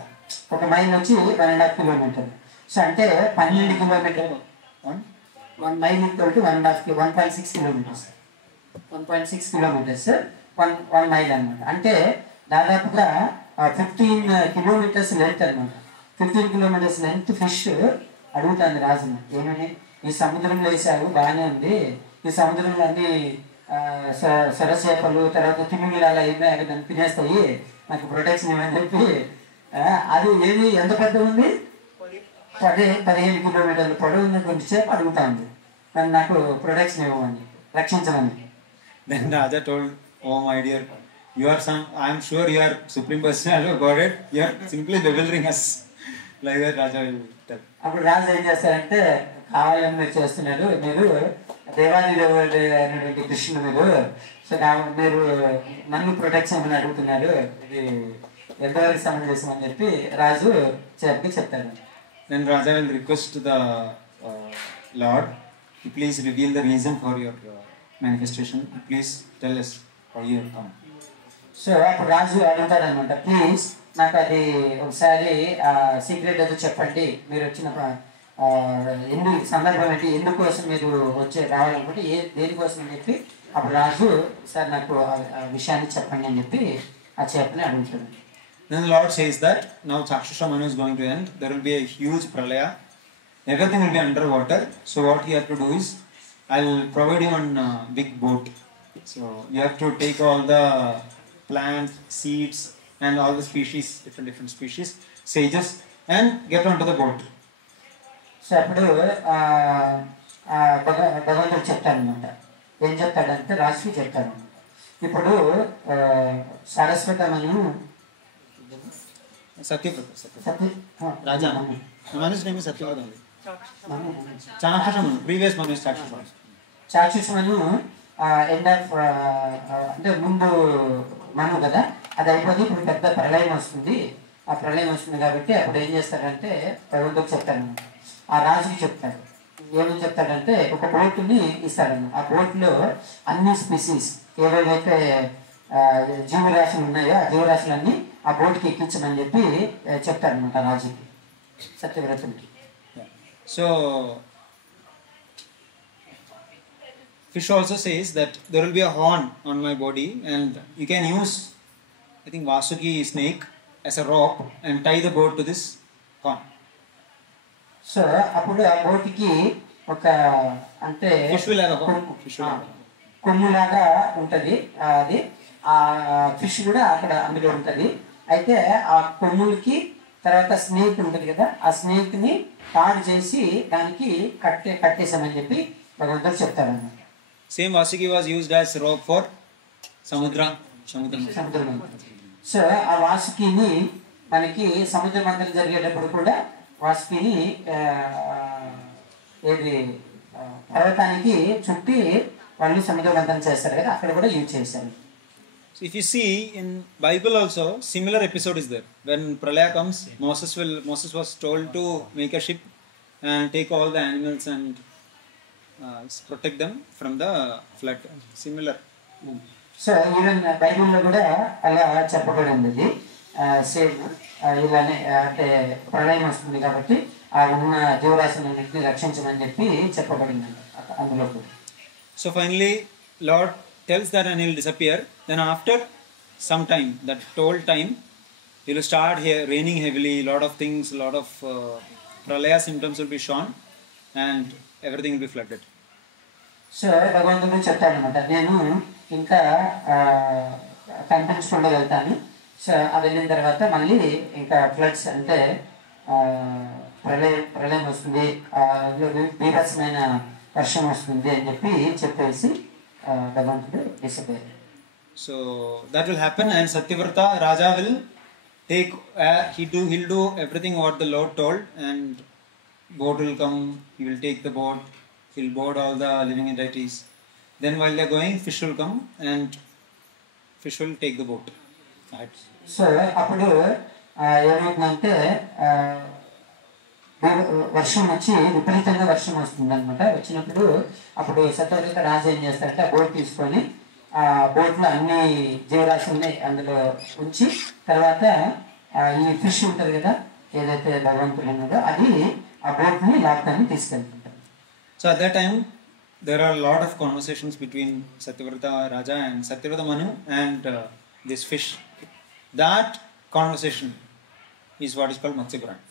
ఒక మైల్ వచ్చి 1.5 కిలోమీటర్. సో అంటే 12 kilometre. 1 mile equal to 1.6 kilometres. 1.6 kilometres 1 mile అనమాట. అంటే దాదాపుగా 15 కిలోమీటర్స్ లెంత్ అనమాట. 15 కిలోమీటర్స్ లెంత్ ఫిష్ అడుగుతుంది రాజుని, ఏమని ఈ సముద్రంలో వేసారు బాగానే ఉంది, ఈ సముద్రంలో అన్ని సొరచేపలు తర్వాత తిమింగిలాలు అయినా దాన్ని తినేస్తాయి, నాకు ప్రొటెక్షన్ ఇవ్వని చెప్పి అది ఏది ఎంత పెద్ద ఉంది 15 కిలోమీటర్ల పొడవు ఉన్న కొంచెం సేపు అడుగుతా ఉంది, కానీ నాకు ప్రొటెక్షన్ ఇవ్వమని, రక్షించమని. Then Raja told, oh my dear, you are I am sure you are Supreme Personality of Godhead, you are simply bewildering us. Like that Raja will tell. అప్పుడు రాజు ఏం చేస్తారంటే కావాలని మీరు చేస్తున్నారు, మీరు దేవాది దేవుడు అనేటువంటి కృష్ణుడు మీరు, సో మీరు నన్ను ప్రొటెక్షన్ అని అడుగుతున్నారు, ఇది ఎంతవరకు సమంజసం అని చెప్పి రాజు చేపకి చెప్తాడు. Then Raja will request to the Lord, please reveal the reason for your manifestation. Please tell us how you have come. So అప్పుడు రాజు అడుగుతాడు అనమాట, ప్లీజ్ నాకు అది ఒకసారి సీక్రెట్ ఏదో చెప్పండి, మీరు వచ్చిన ఎందుకు సందర్భం ఏంటి, ఎందుకోసం మీరు రావాలనుకుంటే దేనికోసం అని చెప్పి అప్పుడు రాజు సార్ నాకు ఆ విషయాన్ని చెప్పండి అని చెప్పి ఆ చేపని అడుగుతాడు. Then the Lord says that now Chakshusha Manu is going to end. There will be a huge pralaya. Everything will be underwater. So what you have to do is, I will provide you one big boat. So you have to take all the plants, seeds, and all the species, different species, sages, and get onto the boat. So అప్పుడు భగవంతుడు చెప్తాడనమాట, ఏం చెప్తాడంటే రాజుకి చెప్తాడు, ఇప్పుడు సరస్వతమను Satyavrata. Raja. Manu's name is Satyavrata. Chakshusha Manu. Previous Manu is Chakshusha Manu. Chakshusha Manu end of అంటే ముందు మను కదా, అది అయిపోతే ఇప్పుడు పెద్ద ప్రళయం వస్తుంది. ఆ ప్రళయం వస్తుంది కాబట్టి అప్పుడు ఏం చేస్తాడంటే భగవంతుడికి చెప్తాడన్నమాట, ఆ రాజుకి చెప్తాడు. ఏమని చెప్తాడంటే ఒక బోట్ని ఇస్తాడన్నమాట. ఆ బోట్లో అన్ని స్పీసీస్ ఏవైతే జీవరాశులు ఉన్నాయో ఆ జీవరాశులన్నీ ఆ బోటుకి ఎక్కించమని చెప్పి చెప్తారనమాట రాజుకి, సత్యవ్రతుడికి. So, fish also says that there will be a horn on my body and you can use, I think, Vasuki snake as a rope and tie the boat to this horn. So అప్పుడు ఆ బోటుకి ఒక అంటే Fish will have a horn. Fish will have a horn. కొమ్ములాగా ఉంటుంది. అది ఆ fish కూడా అక్కడ అందులో ఉంటుంది. అయితే ఆ కొమ్ములకి తర్వాత స్నేక్ ఉంటుంది కదా, ఆ స్నేక్ ని తాడు చేసి దానికి కట్టేసామని చెప్పి భగవంతుడు చెప్తారన్నమాట. Same Vasuki was used as rope for సముద్రం. సో ఆ వాసుకిని మనకి సముద్ర మంథనం జరిగేటప్పుడు కూడా వాసుకిని ఏది పర్వతానికి చుట్టి వాళ్ళు సముద్ర మంథనం చేస్తారు కదా, అక్కడ కూడా యూజ్ చేశారు. So if you see in Bible also, similar episode is there. When Pralaya comes, Moses was told to make a ship and take all the animals and protect them from the flood. Similar. So even బైబిల్లో కూడా అలా చెప్పబడింది. Same ఇలానే అంటే ప్రళయం వస్తుంది కాబట్టి ఆ ఉన్న జీవరాశులన్నింటినీ రక్షించమని చెప్పి చెప్పబడింది అందులో కూడా. So finally, Lord tells that and he'll disappear. Then after some time, that told time, it will start here raining heavily. Lot of things, lot of pralaya symptoms will be shown, and everything will be flooded. So భగవంతుడు చెప్తాడనమాట, నేను ఇంకా కనిపించకుండా వెళ్తాను. So అది వెళ్ళిన తర్వాత మళ్ళీ ఇంకా ఫ్లడ్స్ అంటే ప్రళయం వస్తుంది, బీభత్సమైన వర్షం వస్తుంది అని చెప్పి చెప్పేసి భగవంతుడు డిసప్పారు. So that will happen, and Satyavrata Raja will take. He'll do everything what the Lord told, and boat will come. He will take the boat. He'll board all the living entities. Then while they're going, fish will come, and fish will take the boat. Right. So అప్పుడు ఏమవుతుందంటే వర్షం వచ్చి విపరీతంగా వర్షం వస్తుంది అనమాట. వచ్చినప్పుడు అప్పుడు సత్యవ్రత రాజు ఏం చేస్తారంటే ఆ బోట్ తీసుకొని ఆ బోట్లో అన్ని జీవరాశుల్ని అందులో ఉంచి తర్వాత ఈ ఫిష్ ఉంటుంది కదా ఏదైతే భగవంతుడు ఉన్నదో అది ఆ బోట్ని లాక్కొని తీసుకెళ్తుంటారు. So at that time, there are a lot of conversations between Satyavrata Raja and Satyavrata Manu and this fish. That conversation is what is called Matsya Purana.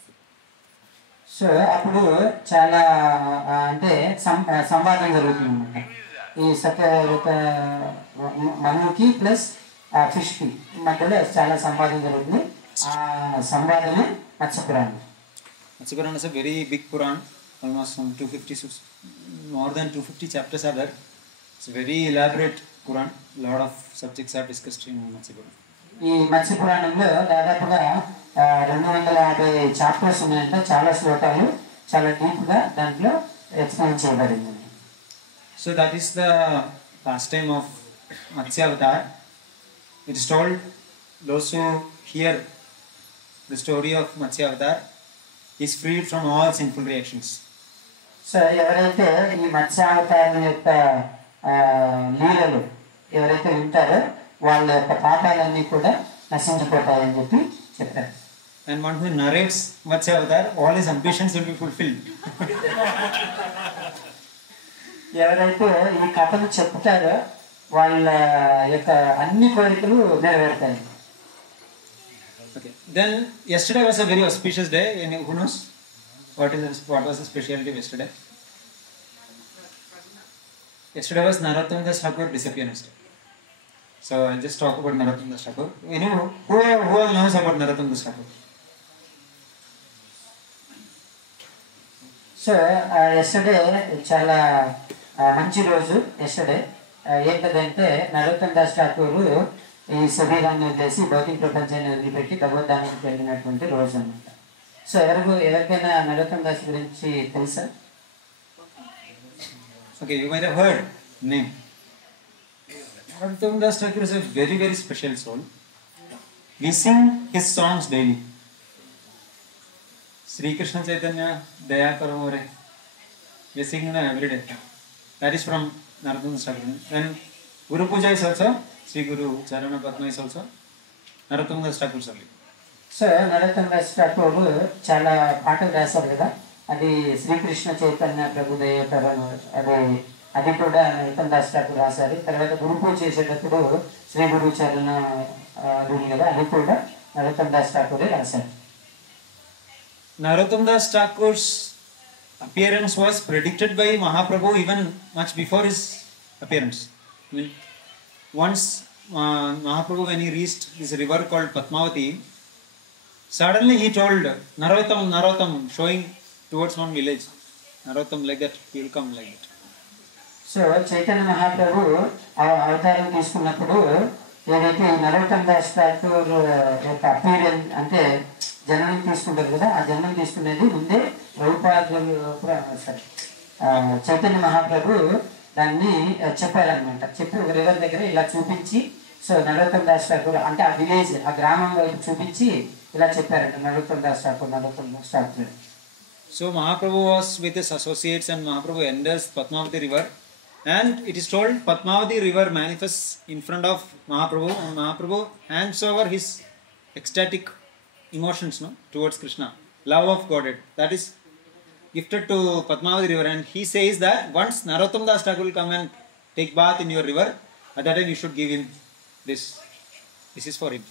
So అప్పుడు చాలా అంటే సంవాదం జరుగుతుంది అన్నమాట. ఈ సత్యవ్రత మనుకి ప్లస్ ఫిష్కి మధ్యలో చాలా సంవాదం జరుగుతుంది. ఆ సంవాదమే మత్స్యపురాణం. Matsya Purana is a very big Puran, almost some 250, more than 250 chapters are there. It's a very elaborate Quran. A lot of subjects are discussed in Matsya Purana. ఈ మత్స్య పురాణంలో దాదాపుగా 250 చాప్టర్స్ ఉన్నాయంటే చాలా శ్లోకాలు చాలా డీప్గా దాంట్లో ఎక్స్ప్లెయిన్ చేయబడింది. So that is the pastime of Matsya Avatar. It is told, those who hear the story of Matsya Avatar is freed from all sinful reactions. So ఎవరైతే ఈ మత్స్యావతారం యొక్క లీలలు ఎవరైతే వింటారో వాళ్ళ యొక్క పాపాలన్నీ కూడా నశించిపోతాయని చెప్పి చెప్పారు. And one who narrates Matsya Avatar, all his ambitions will be fulfilled. ఎవరైతే ఈ కథను చెప్తారో వాళ్ళ యొక్క అన్ని కోరికలు నెరవేరుతాయి. Okay. Then yesterday was a very auspicious day. Who knows what was the specialty of yesterday? Yesterday was Narottam Das Thakur disappearance day. So I'll just talk about Narottam Das Thakur. Who all knows about Narottam Das Thakur? So yesterday చాలా మంచి రోజు. Yesterday ఏంటంటే నరోత్తమ్ దాస్ ఠాకూర్ ఈ శరీరాన్ని వదిలేసి భౌతిక ప్రపంచాన్ని వదిలిపెట్టి భగవద్ధామానికి వెళ్ళినటువంటి రోజు అన్నమాట. సో ఎవరికైనా నరోత్తమ్ దాస్ గురించి తెలుసా? Okay, you might have heard name. Narottam Das Thakur is a very, very special soul. We sing his songs daily. Sri Krishna Chaitanya Daya Karo More. We sing every day. That is from Narottam Das Thakur. And Guru Puja is also Sri Guru Charana Padma is also Narottam Das Thakur's only. So Narottam Das Thakur చాలా పాటలు రాశారు కదా, అది శ్రీకృష్ణ చైతన్య ప్రభుదయతరం అది కూడా నరోత్తమ దాస్ ఠాకూర్ రాశారు. తర్వాత గురు పూజ చేసేటప్పుడు శ్రీ గురు చరణ ఉంది కదా, అది కూడా నరోత్తమ దాస్ ఠాకూరే రాశారు. Narottam Das Thakur's appearance was predicted by Mahaprabhu even much before his appearance. I mean, once Mahaprabhu, when he reached this river called Padmavati, suddenly he told Narottam, Narottam, showing towards one village. Narottam like that, he will come like that. So Chaitanya Mahaprabhu అవతారం తీసుకున్నప్పుడు ఏదైతే నరోత్తమ దాస్ ఠాకూర్ యొక్క appearance అంటే జన్మం తీసుకుంటారు కదా, ఆ జన్మం తీసుకునేది ముందే ప్రభుపాదులు చైతన్య మహాప్రభు దాన్ని చెప్పారనమాట. చెప్పి ఒక రివర్ దగ్గర ఇలా చూపించి, సో నరోత్తమ దాస్ ఠాకూర్ అంటే ఆ విలేజ్ ఆ గ్రామం వైపు చూపించి ఇలా చెప్పారంట, Narottam Das Thakur Narottam Das Thakur. So Mahaprabhu was with his associates and Mahaprabhu enters Padmavati river, and it is told Padmavati river manifests in front of Mahaprabhu, and Mahaprabhu hands over his ecstatic emotions towards Krishna, love of Godhead, that is gifted to Padmavati river, and he says that once Narottam Das Thakur will come and take bath in your river, at that time you should give him this is for him.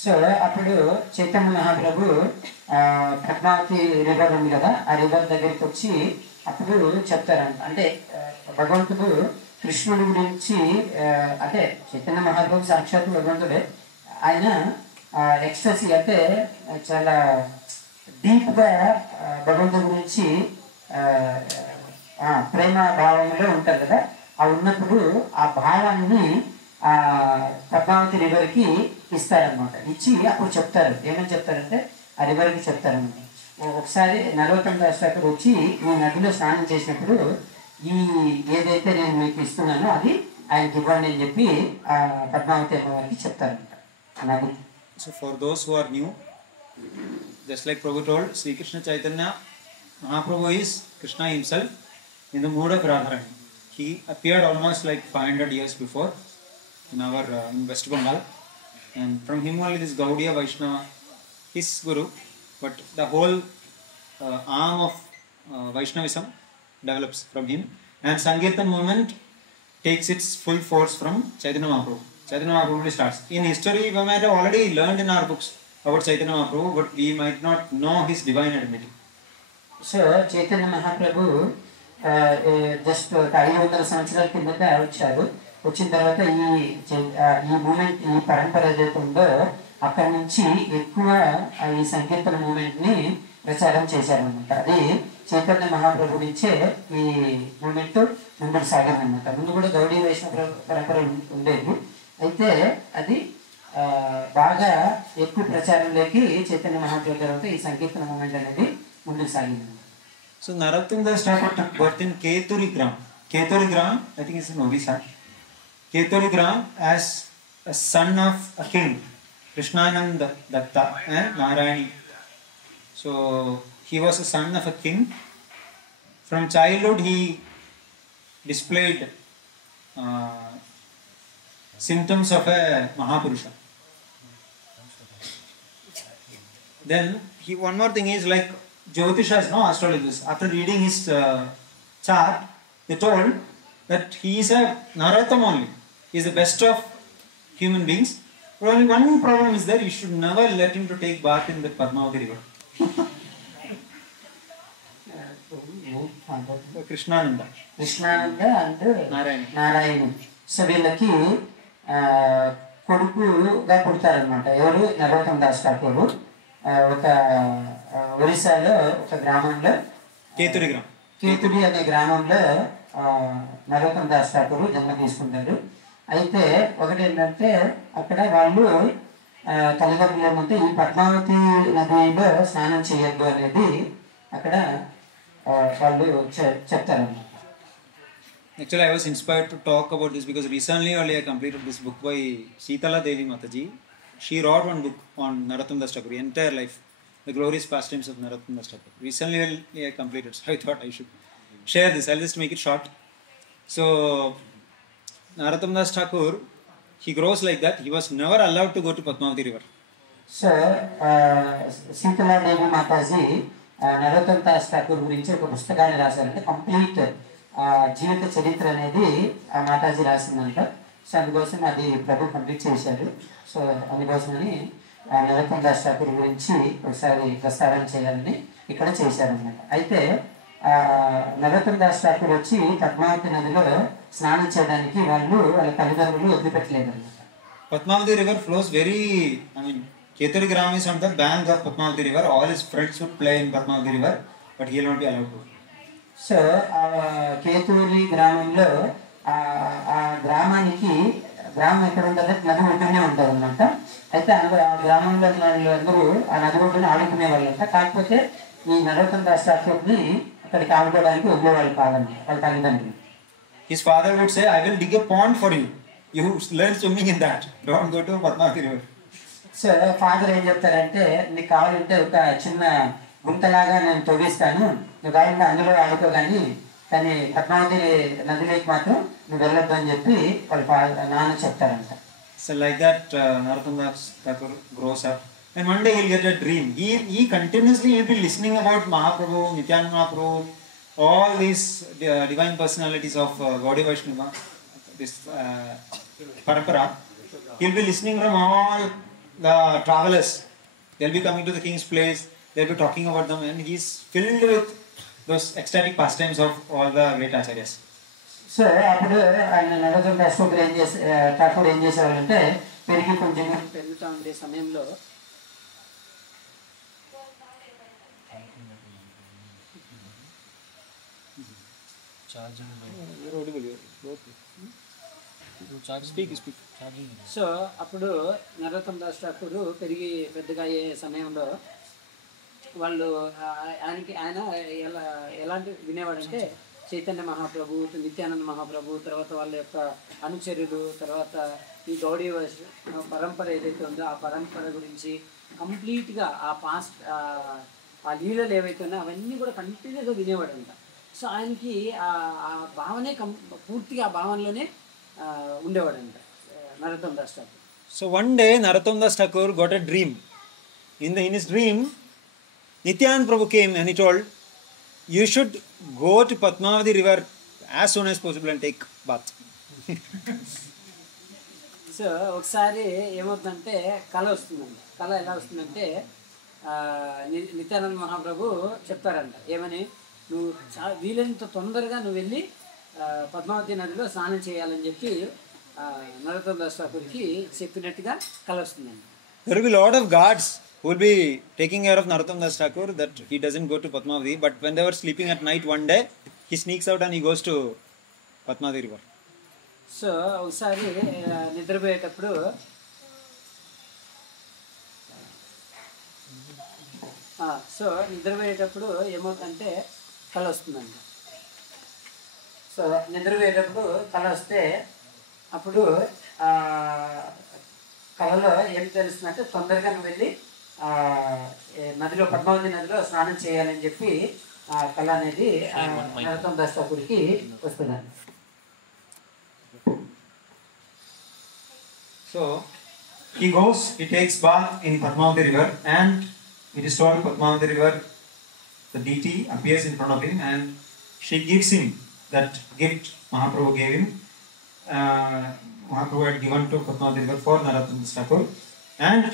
So అప్పుడు Chaitanya Mahaprabhu Padmavati river ఉంది కదా, ఆ river దగ్గరికి వచ్చి అప్పుడు చెప్తారంట. అంటే భగవంతుడు కృష్ణుడి గురించి అంటే చైతన్య మహాప్రభు సాక్షాత్తు భగవంతుడే, ఆయన ఎక్స్టసీ అంటే చాలా డీప్గా భగవంతుడి గురించి ప్రేమ భావంలో ఉంటారు కదా, ఆ ఉన్నప్పుడు ఆ భావాన్ని పద్మావతి రివర్కి ఇస్తారనమాట. ఇచ్చి అప్పుడు చెప్తారు, ఏమని చెప్తారంటే ఆ రివర్కి చెప్తారనమాట. ఒకసారి నరోత్తమ దాస్ ఠాకూర్ వచ్చి ఈ నదిలో స్నానం చేసినప్పుడు ఈ ఏదైతే నేను మీకు ఇస్తున్నానో అది ఆయనకి ఇవ్వండి అని చెప్పి పద్మావతి అమ్మవారికి చెప్తారనమాట. నది. So for those who are new, just like Prabhu told, Sri Krishna Chaitanya Mahaprabhu is Krishna himself in the mood of Radharani. He appeared almost like 500 years before in our in West Bengal, and from him only this Gaudiya Vaishnava, his guru, but the whole arm of Vaishnavism develops from him, and Sankirtan movement takes its full force from Chaitanya Mahaprabhu. Chaitanya Mahaprabhu starts. In history, we might have already learned in our books about Chaitanya Mahaprabhu, but we might not know his divine identity. So Chaitanya Mahaprabhu just 500 సంవత్సరాల కిందట వచ్చారు. వచ్చిన తర్వాత ఈ moment ఈ పరంపర ఏదైతే ఉందో అక్కడి నుంచి ఎక్కువ ఈ సంకీర్తన మూమెంట్ని ప్రచారం చేశారనమాట. అది చైతన్య మహాప్రభు నుంచే ఈ మూమెంట్ ముందుకు సాగారనమాట. ముందు కూడా గౌడీ వైష్ణవ పరంపర ఉండేది, అయితే అది బాగా ఎక్కువ ప్రచారంలోకి చైతన్య మహాప్రభు తర్వాత ఈ సంకీర్తన మూమెంట్ అనేది ముందుకు సాగింది. So Narottam Das Thakur took birth in Keturi Gram. Keturi Gram, I think it's in Odisha. Keturi Gram as a son of a king, Krishnananda Datta and Narayani. So he was a son of a king. From childhood he displayed symptoms of a Mahapurusha. Then one more thing is like Jyotishas, no astrologers, after reading his chart, they told that he is a Narottam only. He is the best of human beings. But only one problem is that you should never let him to take bath in the Padmavati river. Krishnananda. Krishnananda and Narayani. Narayana. So వీళ్ళకి కొడుకుగా పుడతారనమాట. ఎవరు? నరోత్తమ దాస్ ఠాకూర్. ఒక ఒరిస్సాలో ఒక గ్రామంలో Keturi Gram. కేతుడి అనే గ్రామంలో నరోత్తమ దాస్ ఠాకూర్ జన్మ తీసుకుంటారు. అయితే ఒకటి ఏంటంటే అక్కడ వాళ్ళు తల్లిదండ్రులు ఏమంటే ఈ పద్మావతి నదిలో స్నానం చేయొద్దు అనేది అక్కడ వాళ్ళు చెప్తారన్నమాట. Actually, I was inspired to talk about this because recently only I completed this book by Sheetala Devi Mataji. She wrote one book on Narottam Das Thakur, entire life, the glorious pastimes of Narottam Das Thakur. Recently only I completed, so I thought I should share this. I'll just make it short. So, Narottam Das Thakur he grows like that. He was never allowed to go to Padmavati river. So Sheetala Devi Mataji Narottam Das Thakur గురించి ఒక పుస్తకాన్ని రాశారంటే complete జీవిత చరిత్ర అనేది ఆ Mataji రాసిందంట. So అందుకోసం అది ప్రభు complete చేశారు. సో అందుకోసమని నరోత్తమ్ దాస్ ఠాకూర్ గురించి ఒకసారి ప్రస్తావన చేయాలని ఇక్కడ చేశారన్నమాట. అయితే నరోత్తమ్ దాస్ ఠాకూర్ వచ్చి పద్మావతి నదిలో స్నానం చేయడానికి వాళ్ళ తల్లిదండ్రులు వదిలిపెట్టలేదు అన్నమాట. Padmavati river flows very, Keturigram is on the bank of Padmavati river. All his friends would play in Padmavati river, but he will not be allowed to. So Kethuri గ్రామంలో ఆ గ్రామం ఎక్కడ ఉంటుందంటే నది ఒడ్డునే ఉంటుంది అనమాట. అయితే ఆ గ్రామంలో ఉన్న వాళ్ళందరూ ఆ నది ఒడ్డుని ఆడుకునే వాళ్ళంట. కాకపోతే ఈ నరోత్తమ్ దాస్ ఠాకూర్ని అక్కడికి ఆడుకోవడానికి వదిలేవాళ్ళు కాదండి వాళ్ళ తల్లిదండ్రులు. His father would say, I will dig a pond for you. You learn swimming in that. Don't go to Padmavati river. So father ఏం చెప్తారంటే, నీకు కావాలంటే ఒక చిన్న గుంతలాగా నేను తవ్విస్తాను, నువ్వు కావాలంటే అందులో ఆడుకో, కానీ పద్మావతి నదిలోకి మాత్రం నువ్వు వెళ్ళొద్దు అని చెప్పి వాళ్ళ నాన్న చెప్తారంట. So like that, Narottam Das Thakur grows up, and one day he'll get a dream. He continuously will be listening about Mahaprabhu, Nityananda Mahaprabhu, all these divine personalities of Gaudiya Vaishnava, this parampara. He'll be listening from all the travelers. They'll be coming to the king's place. They'll be talking about them, and he's filled with those ecstatic pastimes of all the great acharyas. So అప్పుడు ఆయన నరోత్తమ్ దాస్ ఠాకూర్ ఏం చేసేవాళ్ళంటే, పెరిగి కొంచెం పెరుగుతూ ఉండే సమయంలో so అప్పుడు నరోత్తమ్ దాస్ ఠాకూర్ పెరిగి పెద్దగా అయ్యే సమయంలో వాళ్ళు ఆయన ఎలాంటి వినేవాడంటే, చైతన్య మహాప్రభు, నిత్యానంద మహాప్రభు, తర్వాత వాళ్ళ యొక్క అనుచరులు, తర్వాత ఈ గౌడీ పరంపర ఏదైతే ఉందో ఆ పరంపర గురించి కంప్లీట్గా ఆ లీలలు ఏవైతే ఉన్నాయో అవన్నీ కూడా కంటిన్యూగా వినేవాడంట. సో ఆయనకి ఆ భావనే పూర్తిగా ఆ భావనలోనే ఉండేవాడంట Narottam Das Thakur. So one day Narottam Das Thakur got a dream. In his dream, Nityananda Prabhu came and he told, you should go to Padmavati river as soon as possible and take bath. So ఒకసారి ఏమవుతుందంటే కళ వస్తుందండి. కళ ఎలా వస్తుందంటే, నిత్యానంద మహాప్రభు చెప్తారంట, ఏమని, నువ్వు వీలైనంత తొందరగా నువ్వు వెళ్ళి పద్మావతి నదిలో స్నానం చేయాలని చెప్పి నరోత్తమ్ దాస్ ఠాకూర్కి చెప్పినట్టుగా కళ వస్తుందండి. There will be a lot of guards who will be taking care of Narottam Das Thakur that he doesn't go to Padmavati, but when they were sleeping at night one day, he sneaks out and he goes to Padmavati river. So ఒకసారి నిద్రపోయేటప్పుడు ఏమవుతుందంటే కళ వస్తుందండి. So నిద్రపోయేటప్పుడు కళ వస్తే అప్పుడు కళలో ఏం తెలుస్తుందంటే, తొందరగా నువ్వు వెళ్ళి నదిలో పద్మావతి నదిలో స్నానం చేయాలని చెప్పి ఆ కళ అనేది నరోత్తమ్ దాస్ ఠాకూర్కి వస్తుందండి. So he goes, he takes bath in Padmavati river, and it is told Padmavati river, the deity appears in front of him and she gives him that gift Mahaprabhu gave him. Mahaprabhu had given to Padmavati river for Narottam Das Thakur, and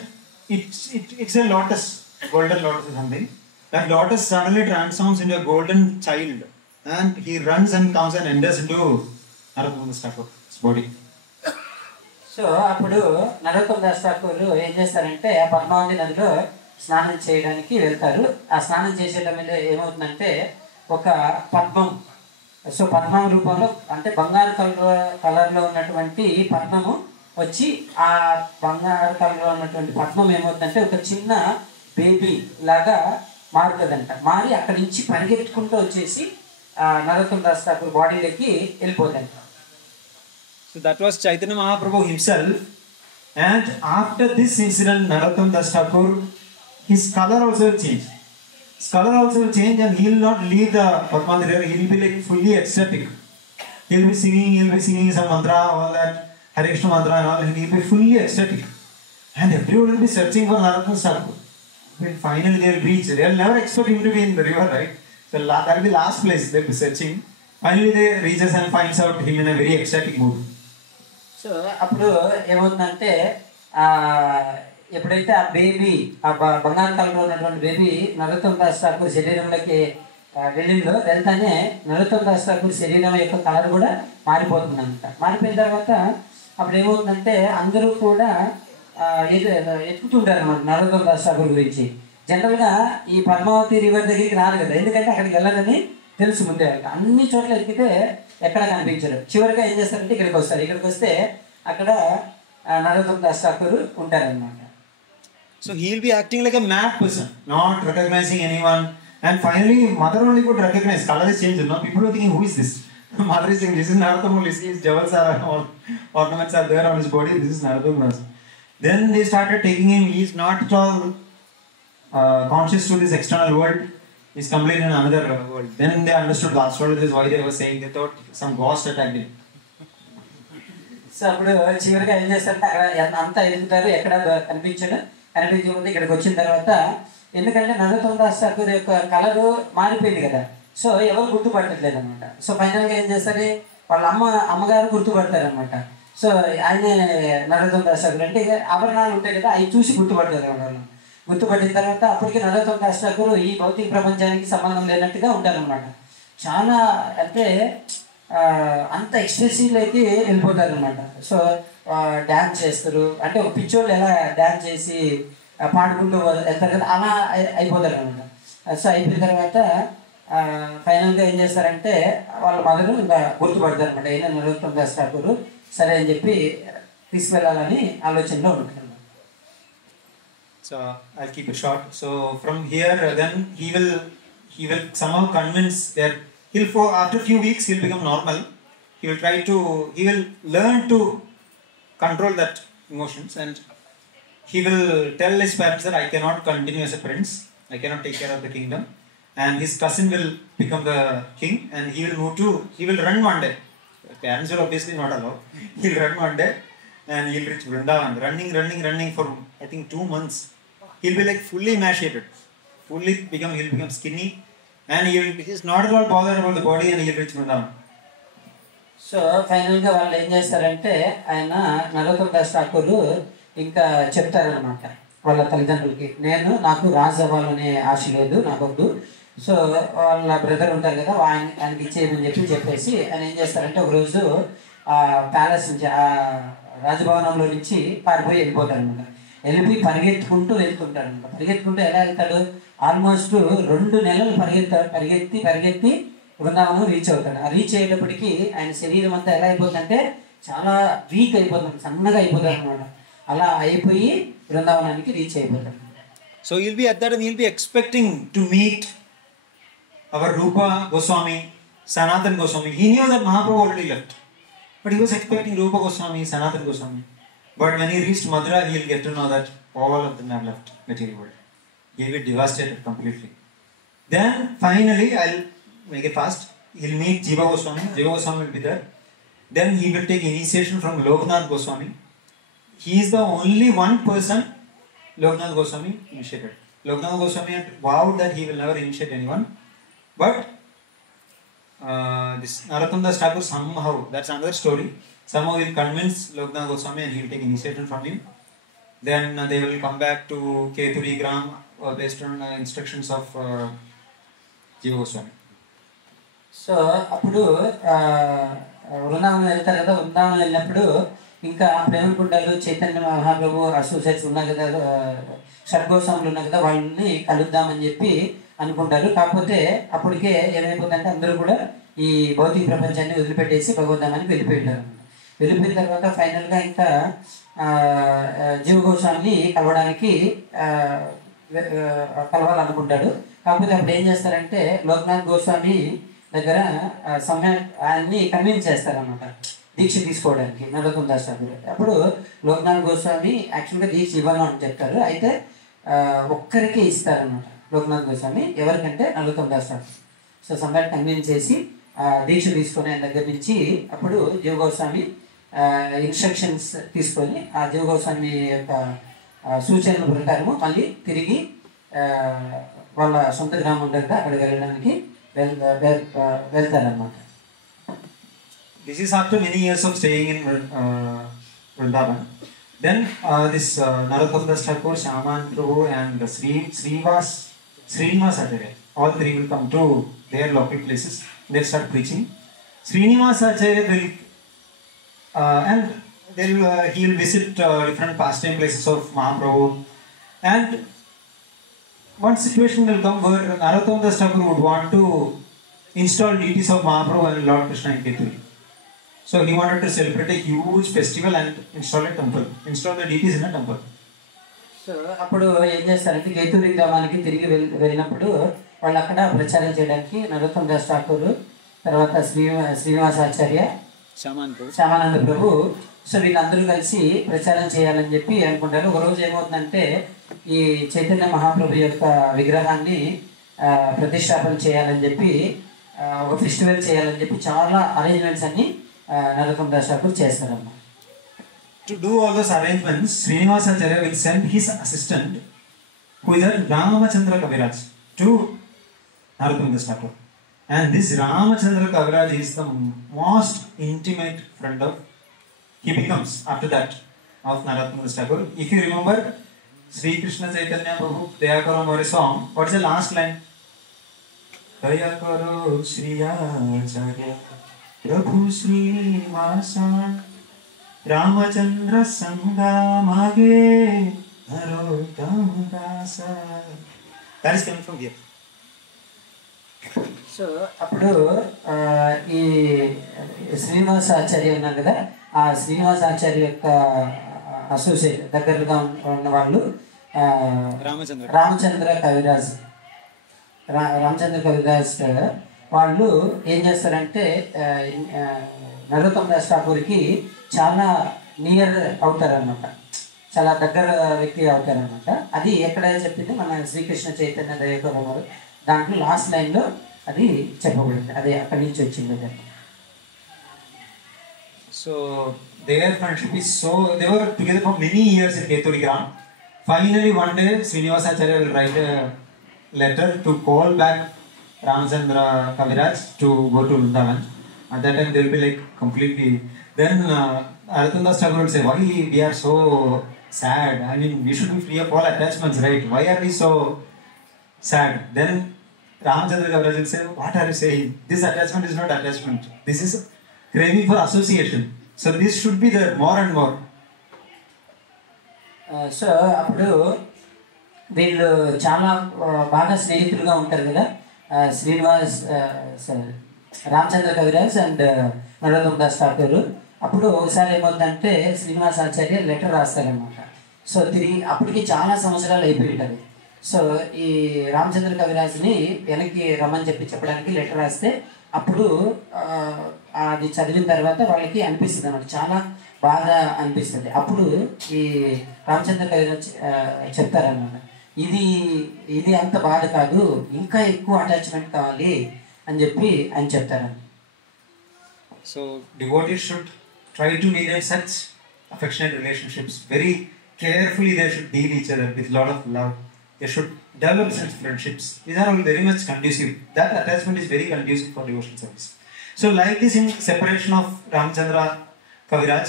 it's a lotus, golden lotus or something. That lotus suddenly transforms into a golden child, and he runs and comes and enters into Narottam Das Thakur's body. So అప్పుడు నరోత్తమ్ దాస్ ఠాకూర్ ఏం చేస్తారంటే, ఆ పద్మావతి నదిలో స్నానం చేయడానికి వెళ్తారు. ఆ స్నానం చేసేటప్పుడు ఏమవుతుందంటే, ఒక పద్మం, సో పద్మం రూపంలో అంటే బంగారు కలర్లో ఉన్నటువంటి పద్మము వచ్చి, ఆ బంగారు కలర్లో ఉన్నటువంటి పద్మం ఏమవుతుందంటే ఒక చిన్న బేబీ లాగా మారుతుందంట. మారి అక్కడి నుంచి పరిగెత్తుకుంటూ వచ్చేసి నరోత్తమ్ దాస్ ఠాకూర్ బాడీలోకి వెళ్ళిపోతుందంట. So that was Chaitanya Mahaprabhu himself, and after this incident, Narottam Das Thakur, his color also will change. His color also will change, and he will not leave the Padmavati river. He will be like fully ecstatic. He will be singing some mantra, all that, Hare Krishna mantra and all, and he'll be fully ecstatic. And everyone will be searching for Narottama Thakur. When finally they'll reach, they'll never expect him to be in the river, right? So that will be the last place they'll be searching. Finally they reaches and finds out him in a very ecstatic mood. So అప్పుడు ఏమవుతుందంటే ఎప్పుడైతే ఆ baby ఆ బంగారు కలర్లో ఉన్నటువంటి baby నరోత్తమ Das Thakur శరీరంలోకి వెళ్ళిందో వెళ్తానే నరోత్తమ దాస్ ఠాకూర్ శరీరం యొక్క కలర్ కూడా మారిపోతుందంట. మారిపోయిన తర్వాత అప్పుడు ఏమవుతుందంటే అందరూ కూడా ఎత్తుకుంటారు అన్నమాట నరోత్తమ దాస్ ఠాకూర్ గురించి. జనరల్గా ఈ పద్మావతి రివర్ దగ్గరికి రారు కదా, ఎందుకంటే అక్కడికి వెళ్ళాలని తెలుసు ముందే. అన్ని చోట్ల ఎక్కితే ఎక్కడ కనిపించరు. చివరిగా ఏం చేస్తారంటే ఇక్కడికి వస్తారు. ఇక్కడికి వస్తే అక్కడ నరోత్తమ దాస్ ఠాకూర్ ఉంటారన్నమాట. So he'll be acting like a mad person, not recognizing anyone. And finally, mother only could recognize. Color is changed. No, people are thinking, who is this? Mother is saying, this is Narottama. His jewels are, all ornaments are there on his body. This is Narottama. Then they started taking him. He is not at all conscious to this external world. He is completely in another world. Then they understood the astrologers why they were saying. They thought some ghost attacked him. So అప్పుడు చివరిగా ఏం చేస్తారంటే అక్కడ అంతా ఎదుగుతారు, ఎక్కడ కనిపించకపోతే ఇక్కడికి వచ్చిన తర్వాత, ఎందుకంటే నరోత్తమ దాస్ ఠాకూర్ యొక్క కలరు మారిపోయింది కదా, సో ఎవరు గుర్తుపట్టట్లేదు అనమాట. సో ఫైనల్గా ఏం చేస్తారు, వాళ్ళ అమ్మగారు గుర్తుపడతారు అనమాట. సో ఆయన నరోత్తమ దాస్ ఠాకూర్ అంటే ఆభరణాలు ఉంటాయి కదా, అవి చూసి గుర్తుపడతారు వాళ్ళు. గుర్తుపట్టిన తర్వాత అప్పటికి నరోత్తమ దాస్ ఠాకూర్ ఈ భౌతిక ప్రపంచానికి సంబంధం లేనట్టుగా ఉంటారనమాట. చాలా అంటే అంత ఎక్స్ప్రెసివ్లోకి వెళ్ళిపోతారు అనమాట. సో డ్యాన్స్ చేస్తారు, అంటే ఒక పిచ్చోళ్ళు ఎలా డ్యాన్స్ చేసి పాడుకుంటూ వెళ్తారు కదా, అలా అయిపోతారు అనమాట. సో అయిపోయిన తర్వాత ఫైనల్గా ఏం చేస్తారంటే వాళ్ళ మదరు ఇంకా గుర్తుపడతారు అనమాట, అయినా నరోత్తమ దాస్ ఠాకూర్ సరే అని చెప్పి తీసుకెళ్ళాలని ఆలోచనలో ఉంటారు. So I'll keep it short. So from here, then he will somehow convince that after few weeks he'll become normal. He will learn to control that emotions, and he will tell his parents that I cannot continue as a prince. I cannot take care of the kingdom, and his cousin will become the king, and he will run one day. Parents will obviously not allow. He'll run one day, and he'll reach Vrindavan, running for I think 2 months. He'll be like fully emaciated, he'll become skinny, and he's not at all bothered about the body, and he'll reach Vrindavan. So ఫైనల్గా వాళ్ళు ఏం చేస్తారంటే ఆయన నరోత్తమ దాస్ ఠాకూర్ ఇంకా చెప్తారనమాట వాళ్ళ తల్లిదండ్రులకి, నాకు రాజు అవ్వాలనే ఆశ లేదు, నాకొద్దు. సో వాళ్ళ బ్రదర్ ఉంటారు కదా, ఆయనకి ఇచ్చేయమని చెప్పేసి ఆయన ఏం చేస్తారంటే ఒకరోజు ఆ ప్యాలెస్ నుంచి ఆ రాజభవనంలో నుంచి పారిపోయి వెళ్ళిపోతారనమాట. వెళ్ళిపోయి పరిగెత్తుకుంటూ వెళ్తుంటారనమాట. పరిగెత్తుకుంటూ ఎలా వెళ్తాడు, ఆల్మోస్ట్ 2 నెలలు పరిగెత్తి బృందావనం రీచ్ అవుతాడు. ఆ రీచ్ అయ్యేటప్పటికి ఆయన శరీరం అంతా ఎలా అయిపోతుందంటే చాలా వీక్ అయిపోతుంది, సన్నగా అయిపోతాడు అనమాట. అలా అయిపోయి బృందావనానికి రీచ్ అయిపోతాడు. So he'll be at that, and he'll be expecting to meet our Rupa Goswami, Sanatan Goswami. He knew that Mahaprabhu already left, but he was expecting Rupa Goswami, Sanatan Goswami. But when he reached Mathura, he'll get to know that all of them have left material world. He'll be devastated completely. Then finally, I'll make it fast. He'll meet Jiva Goswami. Jiva Goswami will be there. Then he will take initiation from Loknath Goswami. He is the only one person Loknath Goswami initiated. Loknath Goswami had vowed that he will never initiate anyone. But this Narottama Das Thakur somehow, that's another story, somehow he'll convince Loknath Goswami and he'll take initiation from him. Then they will come back to Keturi Gram based on instructions of Jiva Goswami. So అప్పుడు వృందావనం వెళ్తారు కదా, వృందావనం వెళ్ళినప్పుడు ఇంకా అప్పుడు ఏమనుకుంటారు, Chaitanya Mahaprabhu associates ఉన్నారు కదా, షడ్గోస్వాములు ఉన్నారు కదా, వాళ్ళని కలుద్దామని చెప్పి అనుకుంటారు. కాకపోతే అప్పటికే ఏమైపోతుందంటే అందరూ కూడా ఈ భౌతిక ప్రపంచాన్ని వదిలిపెట్టేసి భగవద్ధామానికి వెళ్ళిపోయింటారు. వెళ్ళిపోయిన తర్వాత ఫైనల్గా ఇంకా జీవ గోస్వామిని కలవాలనుకుంటాడు. కాకపోతే అప్పుడు ఏం చేస్తారంటే లోక్నాథ్ గోస్వామి దగ్గర ఆయన్ని కన్విన్స్ చేస్తారన్నమాట దీక్ష తీసుకోవడానికి నరోత్తమ దాస్ ఠాకూర్. అప్పుడు లోక్నాథ్ గోస్వామి యాక్చువల్గా దీక్ష ఇవ్వను అని చెప్తారు. అయితే ఒక్కరికి ఇస్తారనమాట లోక్నాథ్ గోస్వామి, ఎవరికంటే నరోత్తమ దాస్ ఠాకూర్. సో సమ్రాట్ కన్విన్స్ చేసి దీక్ష తీసుకునే ఆయన దగ్గర నుంచి అప్పుడు జీవ గోస్వామి ఇన్స్ట్రక్షన్స్ తీసుకొని ఆ జీవగోస్వామి యొక్క సూచనల ప్రకారము మళ్ళీ తిరిగి వాళ్ళ సొంత గ్రామం దగ్గర అక్కడికి వెళ్ళడానికి వెళ్తారనమాట. This is after many years of staying in Vrindavan. Then this Narottam Das Thakur, Shaman Prabhu and Srinivas Acharya, all three will come to their local places. They'll start preaching. Srinivas Acharya will and he will visit different pastime places of Mahaprabhu. And one situation will come where Narottam Das Thakur would want to install deities of Mahaprabhu and Lord Krishna in Keturi. So he wanted to celebrate a huge festival and install a temple, install the deities in a temple. So అప్పుడు ఏం చేస్తారంటే కేతూరి గ్రామానికి తిరిగి వెళ్ళినప్పుడు వాళ్ళు అక్కడ ప్రచారం చేయడానికి నరోత్తమ్ దాస్ ఠాకూర్, తర్వాత శ్రీనివాసాచార్య, శ్యామానంద ప్రభు, సో వీళ్ళందరూ కలిసి ప్రచారం చేయాలని చెప్పి అనుకుంటారు. ఒకరోజు ఏమవుతుందంటే ఈ చైతన్య మహాప్రభు యొక్క విగ్రహాన్ని ప్రతిష్టాపన చేయాలని చెప్పి ఒక ఫెస్టివల్ చేయాలని చెప్పి చాలా అరేంజ్మెంట్స్ అన్ని నరోత్తమ్ దాస్ ఠాకూర్ చేస్తారన్నమాట. To do all those arrangements, Srinivasacharya will send his assistant, who is Ramachandra Kaviraj, to Narottam Das Thakur. And this Ramachandra Kaviraj is the most intimate friend of, he becomes after that, of Narottam Das Thakur. If you remember Sri Krishna Chaitanya Prabhu, Daya Karo More song, what is the last line? Daya Karo Sri Acharya Prabhu Srinivasa Ramachandra Sangha Mage Narottam Dasa. That is coming from here. So అప్పుడు ఈ శ్రీనివాసాచార్య ఉన్నారు కదా, ఆ శ్రీనివాసాచార్య యొక్క associate దగ్గరగా ఉన్న వాళ్ళు రామచంద్ర కవిరాజ్ వాళ్ళు ఏం చేస్తారంటే నరోత్తమ్ దాస్ ఠాకూర్కి చాలా నియర్ అవుతారనమాట, చాలా దగ్గర వ్యక్తి అవుతారనమాట. అది ఎక్కడ చెప్పింది మన శ్రీకృష్ణ చైతన్య దయకరమారు దాంట్లో లాస్ట్ లైన్లో అది చెప్పబడింది, అది అక్కడి నుంచి వచ్చింది. So their friendship is so, they were together for many years in Keturi Gram. Finally one day Srinivasacharya will write a letter to call back Ramachandra Kaviraj to go to Vrindavan. At that time they will be like completely, then Narottam Das Thakur will say, why we are so sad? I mean, we should be free of all attachments, right? Why are we so sad? Then Ramachandra Kaviraj will say, what are you saying? This attachment is not attachment. This is craving for association. So this should be there more and more. So అప్పుడు వీళ్ళు చాలా బాగా స్నేహితులుగా ఉంటారు కదా, Ramachandra Kaviraj and Narottam Das Thakur. అప్పుడు ఒకసారి ఏమవుతుందంటే శ్రీనివాసాచార్య లెటర్ రాస్తారనమాట. సో తిరిగి అప్పటికి చాలా సంవత్సరాలు అయిపోయి ఉంటుంది. సో ఈ రామచంద్ర కవిరాజ్ని వెనక్కి రమ్మని చెప్పడానికి లెటర్ రాస్తే అప్పుడు అది చదివిన తర్వాత వాళ్ళకి అనిపిస్తుంది అన్నమాట, చాలా బాగా అనిపిస్తుంది. అప్పుడు ఈ రామచంద్ర కవిరాజ్ చెప్తారన్నమాట, ఇది అంత బాధ కాదు, ఇంకా ఎక్కువ అటాచ్మెంట్ కావాలి అని చెప్పి ఆయన చెప్తారని. So devotees should try to maintain such affectionate relationships. Very carefully they should deal each other with lot of love. They should develop such friendships. These are all very much conducive. That attachment is very conducive for devotional service. So like this in separation of Ramachandra Kaviraj,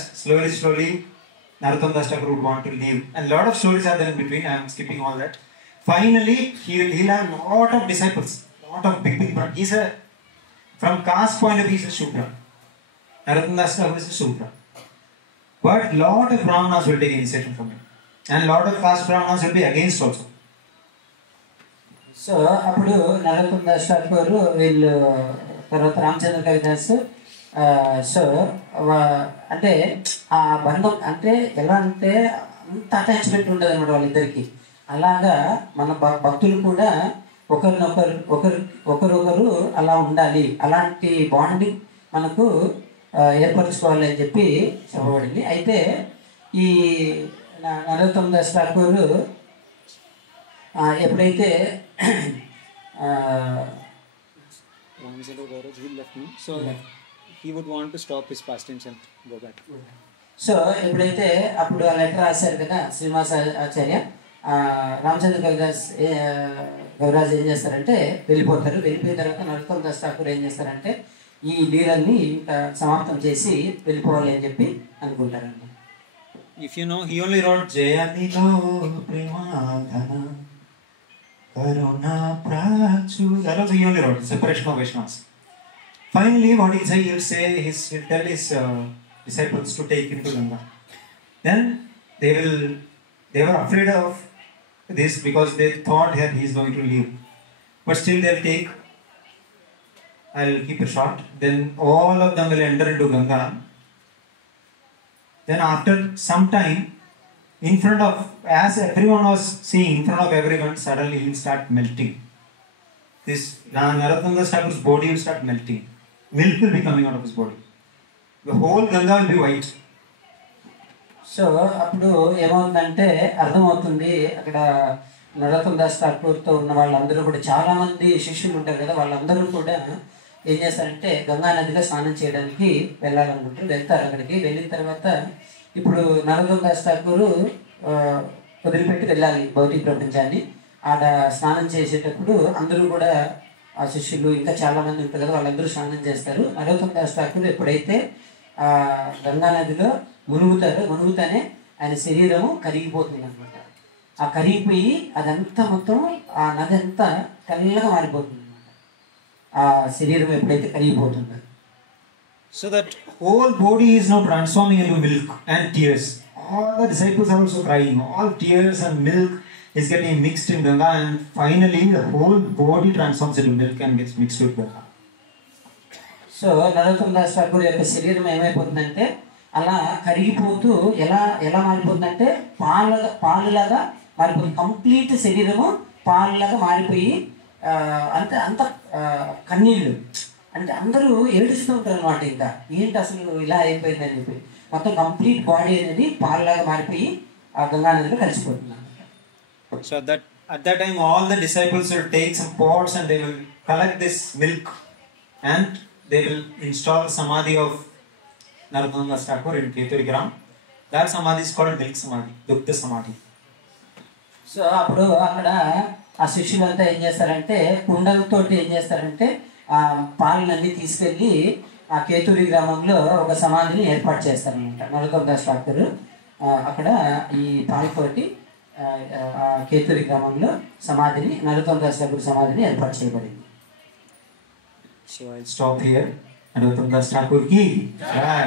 slowly Narottam Das Thakur would want to leave. And lot of stories are there in between. I am skipping all that. Finally, he'll have lot of disciples, lot of big he's a, from caste point of view, he's a Shudra. Narottam Das Thakur is a Shudra. But lot of Brahmanas will take initiation from him. And lot of caste Brahmanas will be against also. So అప్పుడు నరోత్తమ్ దాస్ ఠాకూర్ వీళ్ళు తర్వాత Ramachandra Kavidas so అంటే ఆ బంధం అంటే ఎలా అంటే అంత అటాచ్మెంట్ ఉండదు అన్నమాట వాళ్ళిద్దరికి. అలాగా మన భక్తులు కూడా ఒకరొకరు అలా ఉండాలి, అలాంటి బాండింగ్ మనకు ఏర్పరచుకోవాలి అని చెప్పి చెప్పబడింది. అయితే ఈ నరోత్తమ్ దాస్ ఠాకూర్ ఎప్పుడైతే he would want to stop his past tense and go back. So ఎప్పుడైతే అప్పుడు ఆ లెటర్ రాశారు కదా శ్రీనివాస ఆచార్య, రామచంద్ర కవిరాజ్ ఏం చేస్తారంటే వెళ్ళిపోతారు. వెళ్ళిపోయిన తర్వాత నరోత్తమ్ దాస్ ఠాకూర్ ఏం చేస్తారంటే ఈ లీలల్ని ఇంకా సమాప్తం చేసి వెళ్ళిపోవాలి అని చెప్పి అనుకుంటారండి. If you know, he only wrote Jayadilo Premadhana Karuna Prachu. That was he only wrote, separation of Vaishnavas. Finally, what he'll tell his disciples to take him to Ganga. Then they were afraid of this because they thought that he is going to leave. But still they'll take, I'll keep it short, then all of them will enter into Ganga. Then after some time, in front of, as everyone was seeing, in front of everyone, suddenly he'll start melting. This Narottam Das Thakur's body will start melting. Milk will be coming out of his body. The whole Ganga will be white. So అప్పుడు ఏమవుతుందంటే అర్థమవుతుంది, అక్కడ నరోత్తమ్ దాస్ ఠాకూర్తో ఉన్న వాళ్ళందరూ కూడా చాలామంది శిష్యులు ఉంటారు కదా, వాళ్ళందరూ కూడా ఏం చేస్తారంటే గంగా నదిలో స్నానం చేయడానికి వెళ్ళాలనుకుంటారు. వెళ్తారు. అక్కడికి వెళ్ళిన తర్వాత ఇప్పుడు నరోత్తమ్ దాస్ ఠాకూర్ వదిలిపెట్టి వెళ్ళాలి భౌతిక ప్రపంచాన్ని. ఆడ స్నానం చేసేటప్పుడు అందరూ కూడా ఆ శిష్యులు ఇంకా చాలామంది ఉంటారు కదా, వాళ్ళందరూ స్నానం చేస్తారు. నరోత్తమ్ దాస్ ఠాకూర్ ఎప్పుడైతే గంగా నదిలో మునుగుతానే ఆయన శరీరము కరిగిపోతుంది అనమాట. ఆ కరిగిపోయి అదంతా మొత్తం ఆ నది అంతా తెల్లగా మారిపోతుంది అనమాట. ఆ శరీరం ఎప్పుడైతే కరిగిపోతుందో, So that whole body is now transforming into milk and tears. All the disciples are also crying. All tears and milk is getting mixed in Ganga, and finally the whole body transforms into milk and gets mixed with Ganga. So Narottam Das Thakur యొక్క శరీరం ఏమైపోతుందంటే అలా కరిగిపోతూ ఎలా మారిపోతుందంటే పాలులాగా మారిపోతుంది. Complete శరీరము పాలులాగా మారిపోయి అంత కన్నీళ్ళు, అంటే అందరూ ఏడుస్తూ ఉంటారు అనమాట. ఇంకా ఏంటి అసలు ఇలా అయిపోయిందని చెప్పి మొత్తం కంప్లీట్ బాడీ అనేది పాలులాగా మారిపోయి ఆ గంగా నదిలో కలిసిపోతుంది అనమాట. So at that time all the disciples will take some pots and they will collect this milk and they will install samadhi of Narottam Das Thakur in Keturigram. That samadhi is called milk samadhi, Dugdha samadhi. So అప్పుడు అక్కడ ఆ శిష్యులంతా ఏం చేస్తారంటే కుండలతో ఏం చేస్తారంటే ఆ పాలనన్నీ తీసుకెళ్ళి ఆ కేతూరి గ్రామంలో ఒక సమాధిని ఏర్పాటు చేస్తారనమాట నరోత్తమ్ దాస్ ఠాకూర్. అక్కడ ఈ పాలతోటి ఆ కేతూరి గ్రామంలో సమాధిని నరోత్తమ్ దాస్ ఠాకూర్ సమాధిని ఏర్పాటు చేయబడింది. So I'll stop here. Narottam Das Thakur ki jai.